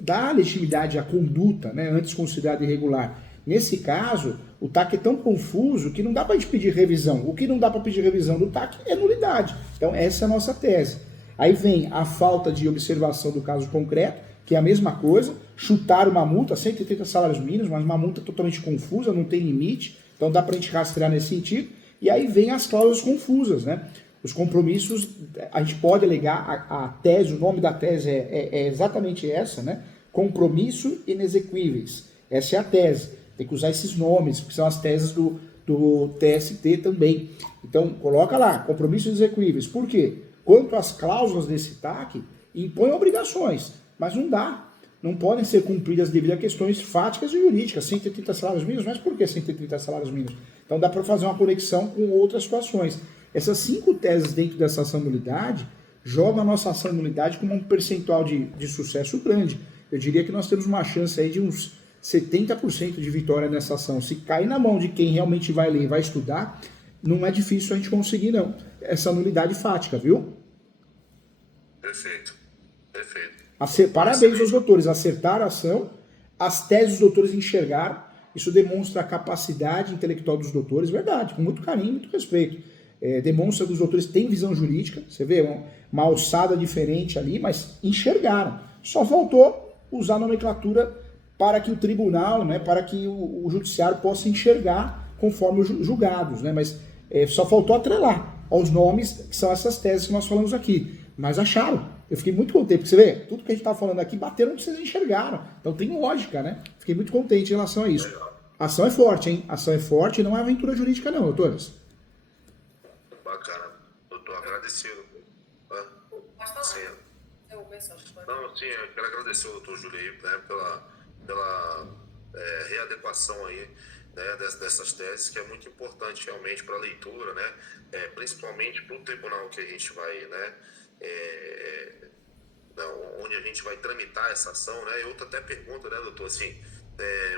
dá legitimidade à conduta, né, antes considerada irregular. Nesse caso, o TAC é tão confuso que não dá para a gente pedir revisão. O que não dá para pedir revisão do TAC é nulidade. Então, essa é a nossa tese. Aí vem a falta de observação do caso concreto, que é a mesma coisa, chutar uma multa, 130 salários mínimos, mas uma multa totalmente confusa, não tem limite, então dá para a gente rastrear nesse sentido. E aí vem as cláusulas confusas, né? Os compromissos, a gente pode alegar, a tese, o nome da tese é exatamente essa, né? Compromisso inexequíveis. Essa é a tese. Tem que usar esses nomes, porque são as teses do TST também. Então, coloca lá, compromissos execuíveis. Por quê? Quanto às cláusulas desse TAC, impõe obrigações, mas não dá. Não podem ser cumpridas devido a questões fáticas e jurídicas. 130 salários mínimos, mas por que 130 salários mínimos? Então, dá para fazer uma conexão com outras situações. Essas 5 teses dentro dessa ação nulidade jogam a nossa ação nulidade com um percentual de sucesso grande. Eu diria que nós temos uma chance aí de uns 70% de vitória nessa ação. Se cair na mão de quem realmente vai ler e vai estudar, não é difícil a gente conseguir, não. Essa nulidade fática, viu? Perfeito. Parabéns aos doutores. Acertaram a ação, as teses dos doutores enxergaram. Isso demonstra a capacidade intelectual dos doutores, verdade, com muito carinho, muito respeito. Demonstra que os doutores têm visão jurídica, você vê, uma alçada diferente ali, mas enxergaram. Só faltou usar a nomenclatura para que o tribunal, né, para que o judiciário possa enxergar conforme os julgados, né, mas só faltou atrelar aos nomes que são essas teses que nós falamos aqui, mas acharam. Eu fiquei muito contente, porque você vê, tudo que a gente está falando aqui bateram onde vocês enxergaram, então tem lógica, né, fiquei muito contente em relação a isso. A ação é forte, hein, a ação é forte e não é aventura jurídica não, doutores. Bacana, doutor, agradecido. Pode falar. Sim. Não, sim, eu quero agradecer ao doutor Júlio aí, né, pela readequação aí, né, dessas teses, que é muito importante realmente para a leitura, né, principalmente para o tribunal que a gente vai, né, onde a gente vai tramitar essa ação, né. Eu até pergunto, né, doutor, assim,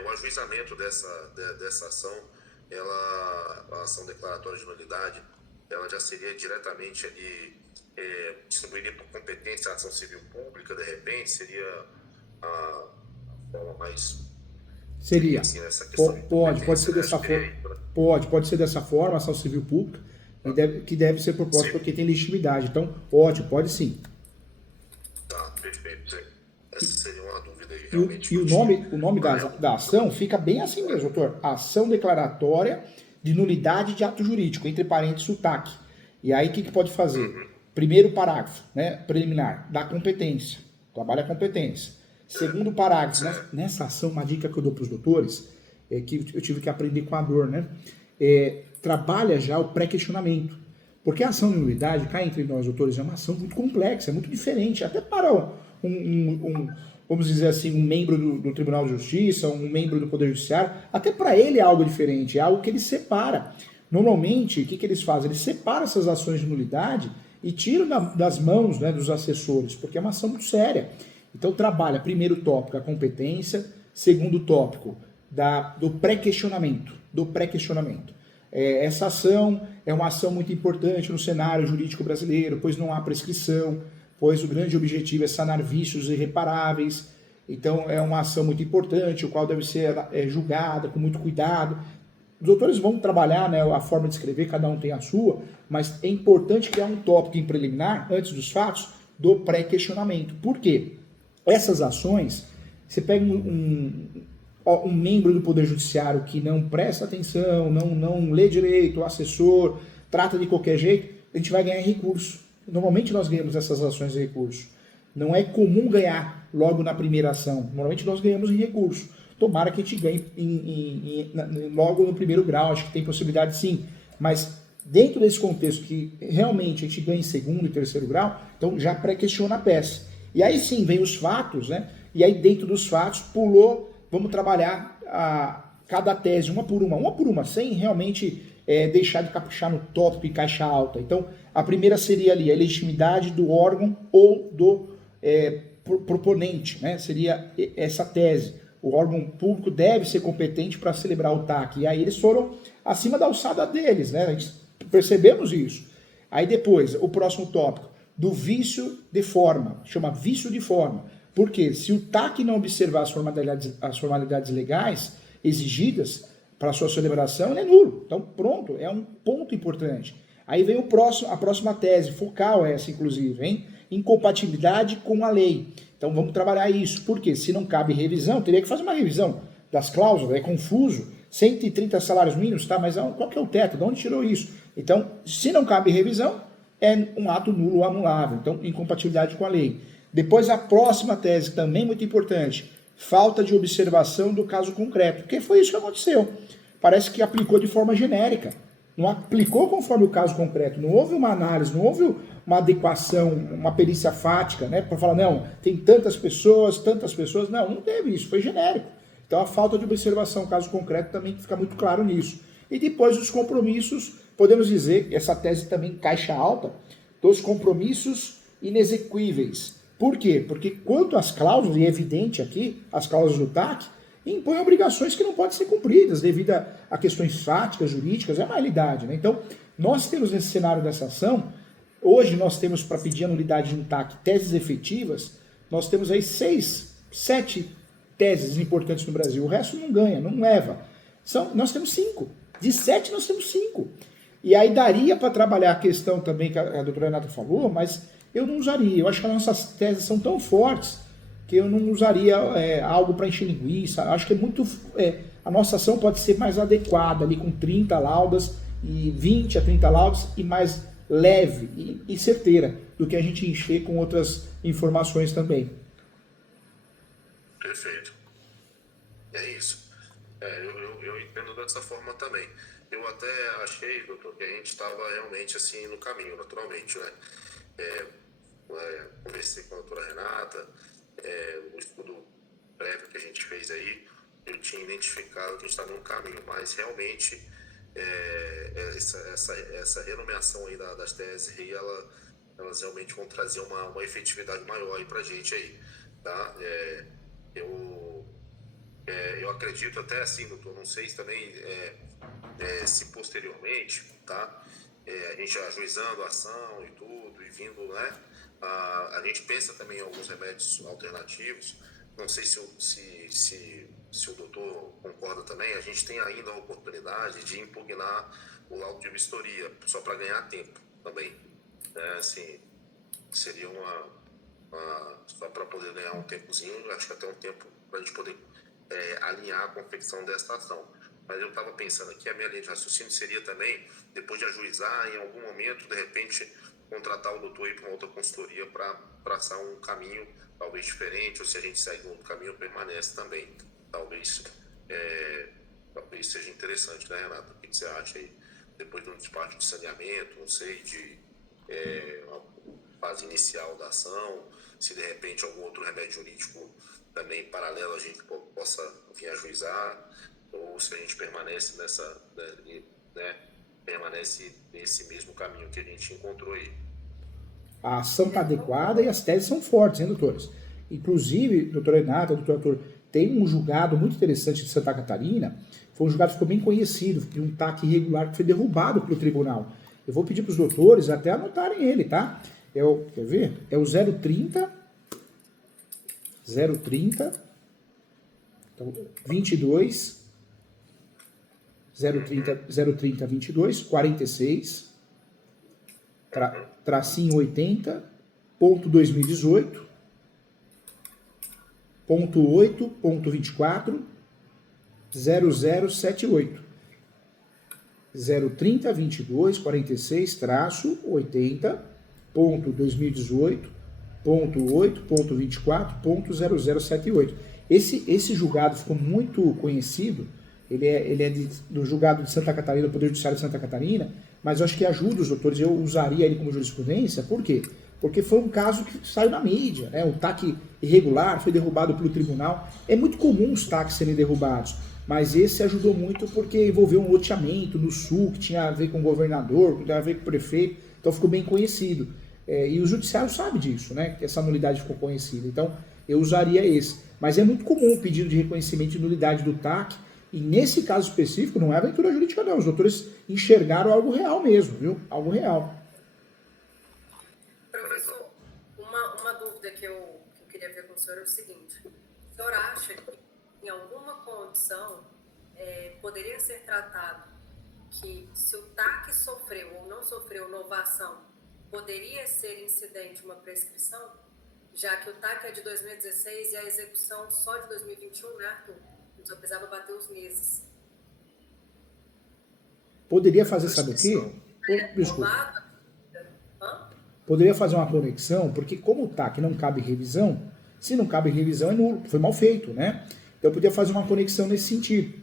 o ajuizamento dessa ação, a ação declaratória de nulidade, ela já seria diretamente ali, distribuiria por competência a ação civil pública, de repente, seria a forma mais... Seria. Assim, essa Pode ser dessa forma. Pode ser dessa forma, ação civil pública, que deve ser proposta porque tem legitimidade. Então, pode sim. Tá, perfeito. Essa seria uma dúvida aí, realmente. E o nome da ação fica bem assim mesmo, doutor. Ação declaratória de nulidade de ato jurídico, entre parênteses o TAC. E aí, o que pode fazer? Primeiro parágrafo, né, preliminar, da competência. Trabalha a competência. Segundo parágrafo, nessa ação, uma dica que eu dou para os doutores, que eu tive que aprender com a dor, né? Trabalha já o pré-questionamento. Porque a ação de nulidade, cá entre nós, doutores, é uma ação muito complexa, é muito diferente, até para vamos dizer assim, um membro do Tribunal de Justiça, um membro do Poder Judiciário, até para ele é algo diferente, é algo que ele separa. Normalmente, o que eles fazem? Eles separam essas ações de nulidade e tiram das mãos, né, dos assessores, porque é uma ação muito séria. Então trabalha, primeiro tópico, a competência, segundo tópico, do pré-questionamento. Essa ação é uma ação muito importante no cenário jurídico brasileiro, pois não há prescrição, pois o grande objetivo é sanar vícios irreparáveis. Então, é uma ação muito importante, o qual deve ser julgada com muito cuidado. Os doutores vão trabalhar, né, a forma de escrever, cada um tem a sua, mas é importante criar um tópico em preliminar, antes dos fatos, do pré-questionamento. Por quê? Essas ações, você pega um membro do Poder Judiciário que não presta atenção, não lê direito, o assessor, trata de qualquer jeito, a gente vai ganhar em recurso. Normalmente nós ganhamos essas ações em recurso. Não é comum ganhar logo na primeira ação. Normalmente nós ganhamos em recurso. Tomara que a gente ganhe logo no primeiro grau, acho que tem possibilidade sim. Mas dentro desse contexto que realmente a gente ganha em segundo e terceiro grau, então já pré-questiona a peça. E aí sim, vem os fatos, né? E aí dentro dos fatos, vamos trabalhar cada tese uma por uma, sem realmente deixar de caprichar no tópico e caixa alta. Então, a primeira seria ali a legitimidade do órgão ou do proponente, né? Seria essa tese. O órgão público deve ser competente para celebrar o TAC. E aí eles foram acima da alçada deles, né? A gente percebemos isso. Aí depois, o próximo tópico, do vício de forma. Chama vício de forma. Porque se o TAC não observar as formalidades legais exigidas para a sua celebração, ele é nulo. Então, pronto, é um ponto importante. Aí vem a próxima tese, focal essa, inclusive, hein? Incompatibilidade com a lei. Então, vamos trabalhar isso. Porque se não cabe revisão, teria que fazer uma revisão das cláusulas, é confuso. 130 salários mínimos, tá? Mas qual que é o teto? De onde tirou isso? Então, se não cabe revisão, é um ato nulo ou anulável. Então, incompatibilidade com a lei. Depois, a próxima tese, também muito importante, falta de observação do caso concreto. Porque foi isso que aconteceu. Parece que aplicou de forma genérica. Não aplicou conforme o caso concreto. Não houve uma análise, não houve uma adequação, uma perícia fática, né? Para falar, não, tem tantas pessoas. Não teve isso, foi genérico. Então, a falta de observação do caso concreto também fica muito claro nisso. E depois, os compromissos, podemos dizer, essa tese também caixa alta, dos compromissos inexequíveis. Por quê? Porque quanto às cláusulas, e é evidente aqui, as cláusulas do TAC, impõem obrigações que não podem ser cumpridas devido a questões fáticas, jurídicas, é uma realidade, né? Então, nós temos nesse cenário dessa ação, hoje nós temos para pedir a nulidade de um TAC teses efetivas, nós temos aí 6, 7 teses importantes no Brasil, o resto não ganha, não leva. Nós temos 5, de 7 nós temos 5. E aí daria para trabalhar a questão também que a doutora Renata falou, mas eu não usaria, eu acho que as nossas teses são tão fortes que eu não usaria algo para encher linguiça. Acho que é muito. A nossa ação pode ser mais adequada, ali com 30 laudas, e 20 a 30 laudas, e mais leve e certeira do que a gente encher com outras informações também. Perfeito. É isso. Eu entendo dessa forma também. Eu até achei, doutor, que a gente estava realmente assim no caminho, naturalmente, né? Conversei com a doutora Renata. O estudo prévio que a gente fez aí, eu tinha identificado que a gente estava no caminho, mas realmente essa renomeação aí das teses aí, elas realmente vão trazer uma efetividade maior aí pra gente aí, tá? Eu acredito até assim, doutor, não sei se também se posteriormente, tá? A gente ajuizando a ação e tudo, e vindo, né? A gente pensa também em alguns remédios alternativos. Não sei se o doutor concorda também. A gente tem ainda a oportunidade de impugnar o laudo de vistoria, só para ganhar tempo também. Assim, seria só para poder ganhar um tempozinho, acho que até um tempo para a gente poder alinhar a confecção desta ação. Mas eu estava pensando aqui, a minha linha de raciocínio seria também, depois de ajuizar, em algum momento, de repente, contratar o doutor e ir para uma outra consultoria para traçar um caminho talvez diferente, ou se a gente segue um outro caminho, permanece também. Talvez seja interessante, né, Renata? O que você acha aí? Depois de um despacho de saneamento, não sei, de uma fase inicial da ação, se de repente algum outro remédio jurídico também paralelo a gente possa vir ajuizar, ou se a gente permanece permanece nesse mesmo caminho que a gente encontrou aí. A ação está adequada e as teses são fortes, hein, doutores? Inclusive, doutora Renata, doutor Arthur, tem um julgado muito interessante de Santa Catarina, foi um julgado que ficou bem conhecido, de um TAC irregular que foi derrubado pelo tribunal. Eu vou pedir para os doutores até anotarem ele, tá? Quer ver? É o 030 030, então 22, 030 22, 46, tracinho 80, ponto 2018, ponto 8, ponto 24, 0078. 030 22 46 traço 80 ponto 2018 ponto 8 ponto 24 ponto 0078. Esse julgado ficou muito conhecido. Ele é do julgado de Santa Catarina, do Poder Judiciário de Santa Catarina, mas eu acho que ajuda os doutores. Eu usaria ele como jurisprudência. Por quê? Porque foi um caso que saiu na mídia, né? O TAC irregular foi derrubado pelo tribunal. É muito comum os TACs serem derrubados, mas esse ajudou muito porque envolveu um loteamento no sul, que tinha a ver com o governador, que tinha a ver com o prefeito, então ficou bem conhecido. E o judiciário sabe disso, né? Que essa nulidade ficou conhecida. Então, eu usaria esse. Mas é muito comum o pedido de reconhecimento de nulidade do TAC, e nesse caso específico não é aventura jurídica não, os doutores enxergaram algo real mesmo, viu? Algo real. Professor, uma dúvida que eu queria ver com o senhor é o seguinte: o senhor acha que em alguma condição poderia ser tratado que se o TAC sofreu ou não sofreu novação, poderia ser incidente uma prescrição? Já que o TAC é de 2016 e a execução só de 2021, né, Arthur? Só precisava bater os meses. Poderia fazer, sabe o quê? Desculpa. Poderia fazer uma conexão, porque como o TAC não cabe revisão, se não cabe revisão é nulo, foi mal feito, né? Então eu podia fazer uma conexão nesse sentido.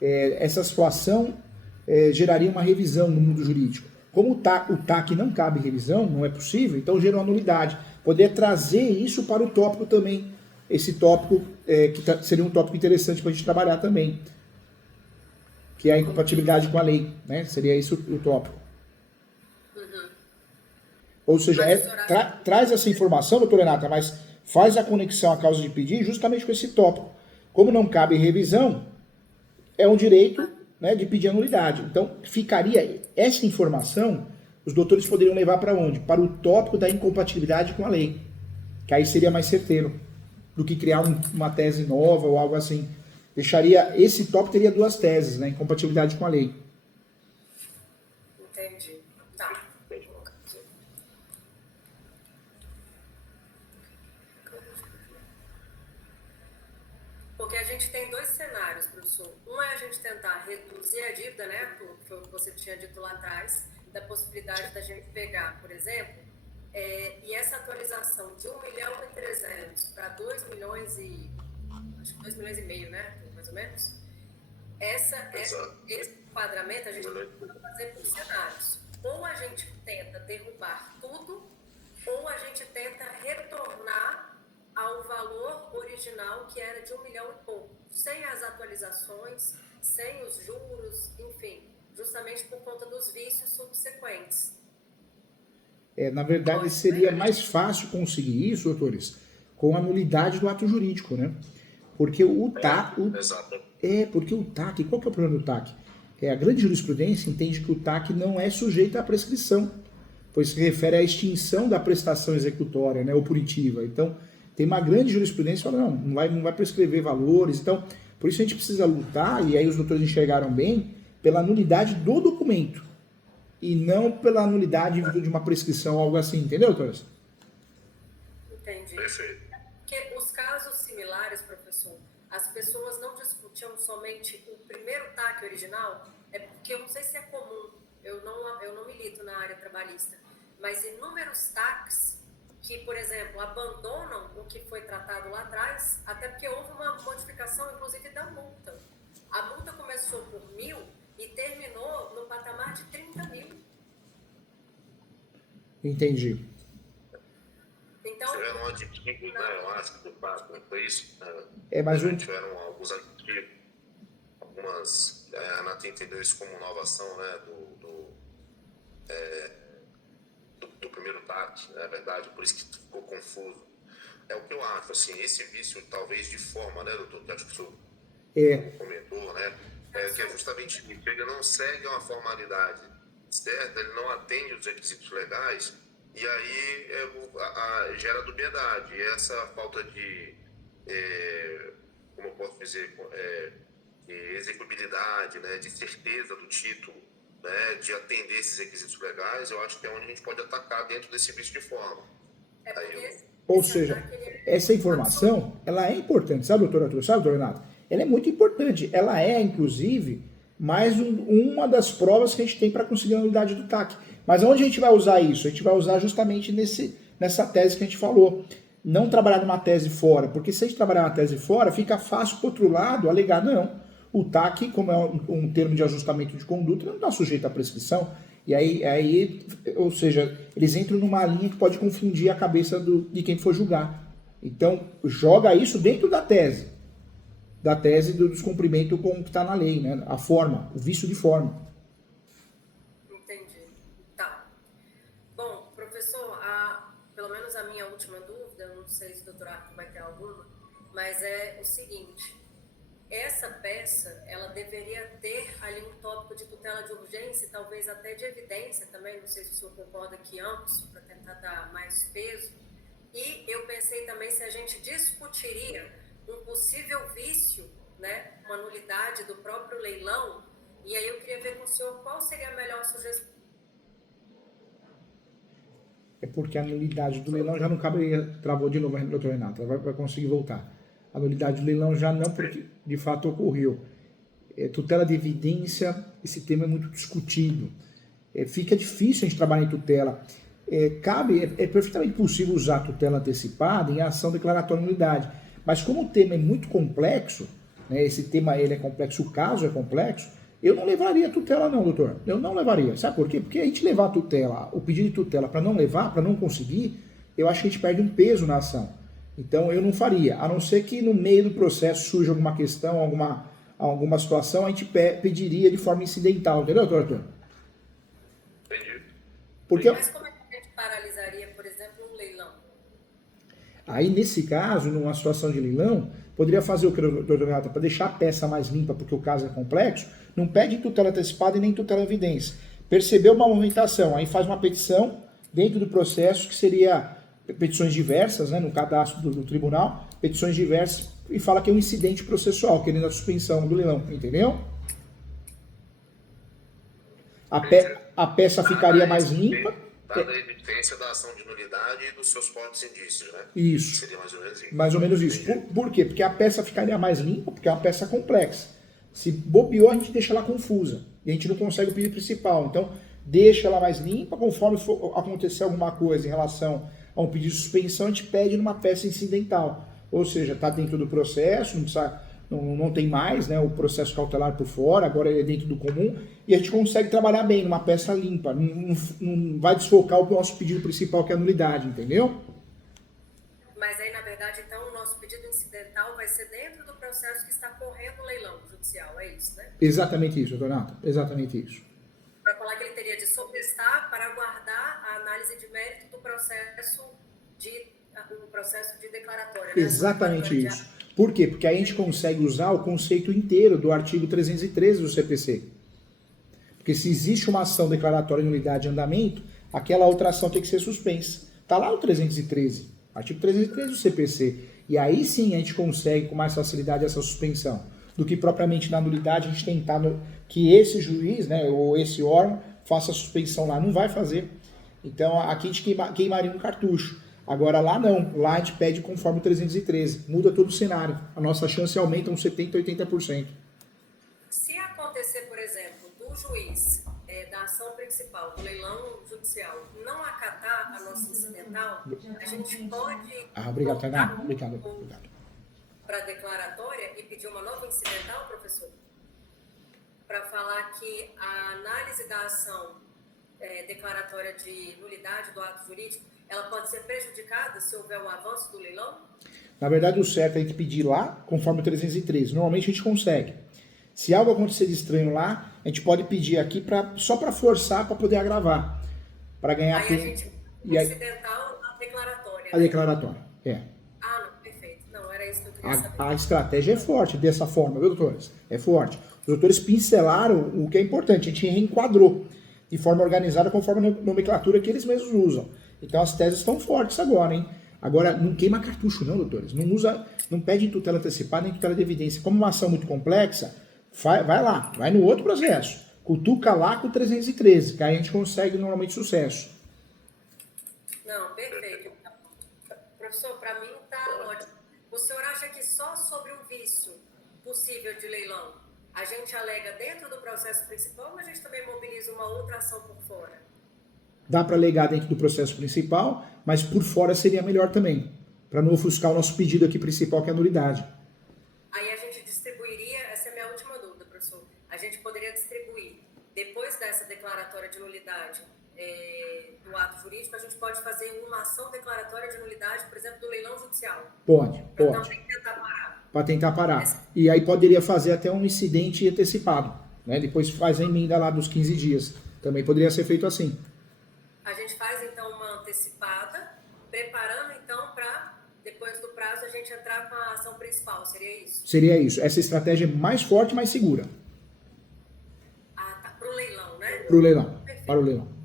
Essa situação geraria uma revisão no mundo jurídico. Como o TAC não cabe revisão, não é possível, então gerou uma nulidade. Poderia trazer isso para o tópico também. Esse tópico seria um tópico interessante para a gente trabalhar também, que é a incompatibilidade com a lei, né? Seria isso o tópico. Uhum. Ou seja, traz essa informação, doutora Renata, mas faz a conexão à causa de pedir justamente com esse tópico. Como não cabe revisão, é um direito, né, de pedir a nulidade. Então, ficaria essa informação, os doutores poderiam levar para onde? Para o tópico da incompatibilidade com a lei, que aí seria mais certeiro do que criar uma tese nova ou algo assim. Esse tópico teria duas teses, né? Incompatibilidade com a lei. Entendi. Tá. Porque a gente tem dois cenários, professor. Um é a gente tentar reduzir a dívida, né? Que foi o que você tinha dito lá atrás, da possibilidade da gente pegar, por exemplo, e essa atualização de 1.300.000 para 2 milhões e... acho que 2 milhões e meio, né? Mais ou menos. Esse enquadramento a gente pode fazer por cenários. Ou a gente tenta derrubar tudo, ou a gente tenta retornar ao valor original, que era de 1 milhão e pouco, sem as atualizações, sem os juros, enfim, justamente por conta dos vícios subsequentes. Na verdade, seria mais fácil conseguir isso, doutores, com a nulidade do ato jurídico, né? Porque o TAC... porque o TAC... Qual que é o problema do TAC? A grande jurisprudência entende que o TAC não é sujeito à prescrição, pois se refere à extinção da prestação executória, né, ou punitiva. Então, tem uma grande jurisprudência que fala, não vai prescrever valores. Então, por isso a gente precisa lutar, e aí os doutores enxergaram bem, pela nulidade do documento, e não pela nulidade de uma prescrição ou algo assim. Entendeu, doutores? Entendi. Perfeito. Porque os casos similares, professor, as pessoas não discutiam somente o primeiro TAC original, porque eu não sei se é comum, eu não milito na área trabalhista, mas inúmeros TACs que, por exemplo, abandonam o que foi tratado lá atrás, até porque houve uma modificação, inclusive, da multa. A multa começou por 1.000 e terminou no patamar de 30 mil. Entendi. Então, tiveram um aditivo, né? Eu acho que não foi isso. Tiveram alguns aditivos, algumas. A ANAT entendeu isso como inovação, né? Do primeiro TAC, é verdade, por isso que ficou confuso. É o que eu acho, assim, esse vício, talvez de forma, né, doutor? Que acho que o senhor comentou, né? Que é justamente isso, ele não segue uma formalidade certa, ele não atende os requisitos legais, e aí gera dubiedade. E essa falta de como eu posso dizer, de execuibilidade, né, de certeza do título, né, de atender esses requisitos legais, eu acho que é onde a gente pode atacar dentro desse vício de forma. Ou seja, essa informação, ela é importante, sabe, doutor Arthur? Sabe, doutor Renato? Ela é muito importante. Ela é, inclusive, mais uma das provas que a gente tem para conseguir a nulidade do TAC. Mas onde a gente vai usar isso? A gente vai usar justamente nessa tese que a gente falou. Não trabalhar numa tese fora, porque se a gente trabalhar uma tese fora, fica fácil para o outro lado alegar, não, o TAC, como é um termo de ajustamento de conduta, não está sujeito à prescrição. E aí, ou seja, eles entram numa linha que pode confundir a cabeça de quem for julgar. Então, joga isso dentro da tese do descumprimento com o que está na lei, né? A forma, o vício de forma. Entendi. Tá. Bom, professor, pelo menos a minha última dúvida, não sei se o doutor Arthur vai ter alguma, mas é o seguinte: essa peça, ela deveria ter ali um tópico de tutela de urgência, talvez até de evidência também, não sei se o senhor concorda que ambos, para tentar dar mais peso. E eu pensei também se a gente discutiria um possível vício, né, uma nulidade do próprio leilão, e aí eu queria ver com o senhor qual seria a melhor sugestão. É porque a nulidade do leilão já não cabe, travou de novo, doutor Renato, ela vai conseguir voltar. A nulidade do leilão já não, porque de fato ocorreu. Tutela de evidência, esse tema é muito discutido. Fica difícil a gente trabalhar em tutela. É perfeitamente possível usar a tutela antecipada em ação declaratória de nulidade. Mas como o tema é muito complexo, né, esse tema ele é complexo, o caso é complexo, eu não levaria a tutela não, doutor. Eu não levaria. Sabe por quê? Porque a gente levar a tutela, o pedido de tutela para não levar, para não conseguir, eu acho que a gente perde um peso na ação. Então eu não faria, a não ser que no meio do processo surja alguma questão, alguma situação, a gente pediria de forma incidental, entendeu, doutor? Entendi. Porque... Mas como é que a gente paralisaria, por exemplo, um leilão? Aí, nesse caso, numa situação de leilão, poderia fazer o que, doutor Renato, para deixar a peça mais limpa, porque o caso é complexo, não pede tutela antecipada e nem tutela evidência. Percebeu uma movimentação, aí faz uma petição dentro do processo, que seria petições diversas, né, no cadastro do tribunal, petições diversas, e fala que é um incidente processual, querendo a suspensão do leilão, entendeu? A peça ficaria mais limpa. Dada a evidência da ação de nulidade e dos seus fortes indícios, né? Isso. Seria mais ou menos isso. Mais ou menos isso. Por quê? Porque a peça ficaria mais limpa, porque é uma peça complexa. Se bobeou, a gente deixa ela confusa. E a gente não consegue o pedido principal. Então, deixa ela mais limpa, conforme for acontecer alguma coisa em relação a um pedido de suspensão, a gente pede numa peça incidental. Ou seja, está dentro do processo, não tem mais, né, o processo cautelar por fora, agora ele é dentro do comum, e a gente consegue trabalhar bem numa peça limpa. Não vai desfocar o nosso pedido principal, que é a nulidade, entendeu? Mas aí, na verdade, então, o nosso pedido incidental vai ser dentro do processo que está correndo o leilão judicial, é isso, né? Exatamente isso, Donato, exatamente isso. Para falar que ele teria de sopestar para aguardar a análise de mérito do processo de declaratória. Né? Exatamente isso. Por quê? Porque aí a gente consegue usar o conceito inteiro do artigo 313 do CPC. Porque se existe uma ação declaratória de nulidade em andamento, aquela outra ação tem que ser suspensa. Está lá no 313, artigo 313 do CPC. E aí sim a gente consegue com mais facilidade essa suspensão, do que propriamente na nulidade a gente tentar que esse juiz, né, ou esse órgão faça a suspensão lá. Não vai fazer. Então aqui a gente queimaria um cartucho. Agora lá não, lá a gente pede conforme o 313, muda todo o cenário, a nossa chance aumenta uns 70%, 80%. Se acontecer, por exemplo, do juiz da ação principal, do leilão judicial, não acatar a nossa incidental, a gente pode obrigado, Tainá. Obrigado. Para a declaratória e pedir uma nova incidental, professor? Para falar que a análise da ação declaratória de nulidade do ato jurídico, ela pode ser prejudicada se houver um avanço do leilão? Na verdade, o certo é a gente pedir lá, conforme o 313. Normalmente a gente consegue. Se algo acontecer de estranho lá, a gente pode pedir aqui só para forçar, para poder agravar. Para ganhar tempo. Aí a gente, incidental, a declaratória. A declaratória, não, perfeito. Não, era isso que eu queria saber. A estratégia é forte dessa forma, viu, doutores? É forte. Os doutores pincelaram o que é importante, a gente reenquadrou de forma organizada conforme a nomenclatura que eles mesmos usam. Então as teses estão fortes agora, hein? Agora, não queima cartucho não, doutores. Não pede tutela antecipada nem tutela de evidência. Como uma ação muito complexa, vai lá, vai no outro processo. Cutuca lá com o 313, que aí a gente consegue normalmente sucesso. Não, perfeito. Professor, para mim está ótimo. O senhor acha que só sobre um vício possível de leilão a gente alega dentro do processo principal ou a gente também mobiliza uma outra ação por fora? Dá para alegar dentro do processo principal, mas por fora seria melhor também, para não ofuscar o nosso pedido aqui principal, que é a nulidade. Aí a gente distribuiria, essa é a minha última dúvida, professor, a gente poderia distribuir, depois dessa declaratória de nulidade do ato jurídico, a gente pode fazer uma ação declaratória de nulidade, por exemplo, do leilão judicial. Pode. Então tem que tentar parar. Para tentar parar. E aí poderia fazer até um incidente antecipado, né? Depois faz a emenda lá dos 15 dias. Também poderia ser feito assim. A gente faz, então, uma antecipada, preparando, então, para, depois do prazo, a gente entrar com a ação principal. Seria isso? Seria isso. Essa estratégia é mais forte e mais segura. Ah, tá. Para o leilão, né? Para o leilão. Perfeito. Para o leilão.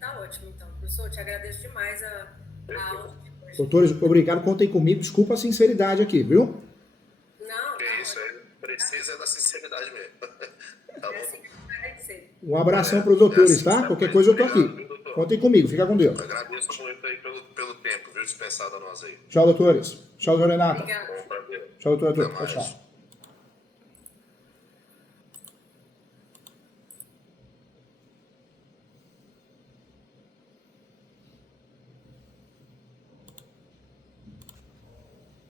Tá ótimo, então. Professor, eu te agradeço demais a aula de hoje. Doutores, obrigado. Contem comigo. Desculpa a sinceridade aqui, viu? Não, Que tá isso, ótimo. precisa da sinceridade mesmo. Tá É bom? assim que vai ser. Um abração para os doutores, assim, tá? Qualquer coisa eu tô aqui. Obrigado, doutor. Contem comigo. Fica com Deus. Agradeço muito aí pelo tempo, viu, dispensado a nós aí. Tchau, doutores. Tchau, doutora Renata. Obrigada. Bom prazer. Tchau, doutor Até Arthur. mais. Tchau, tchau.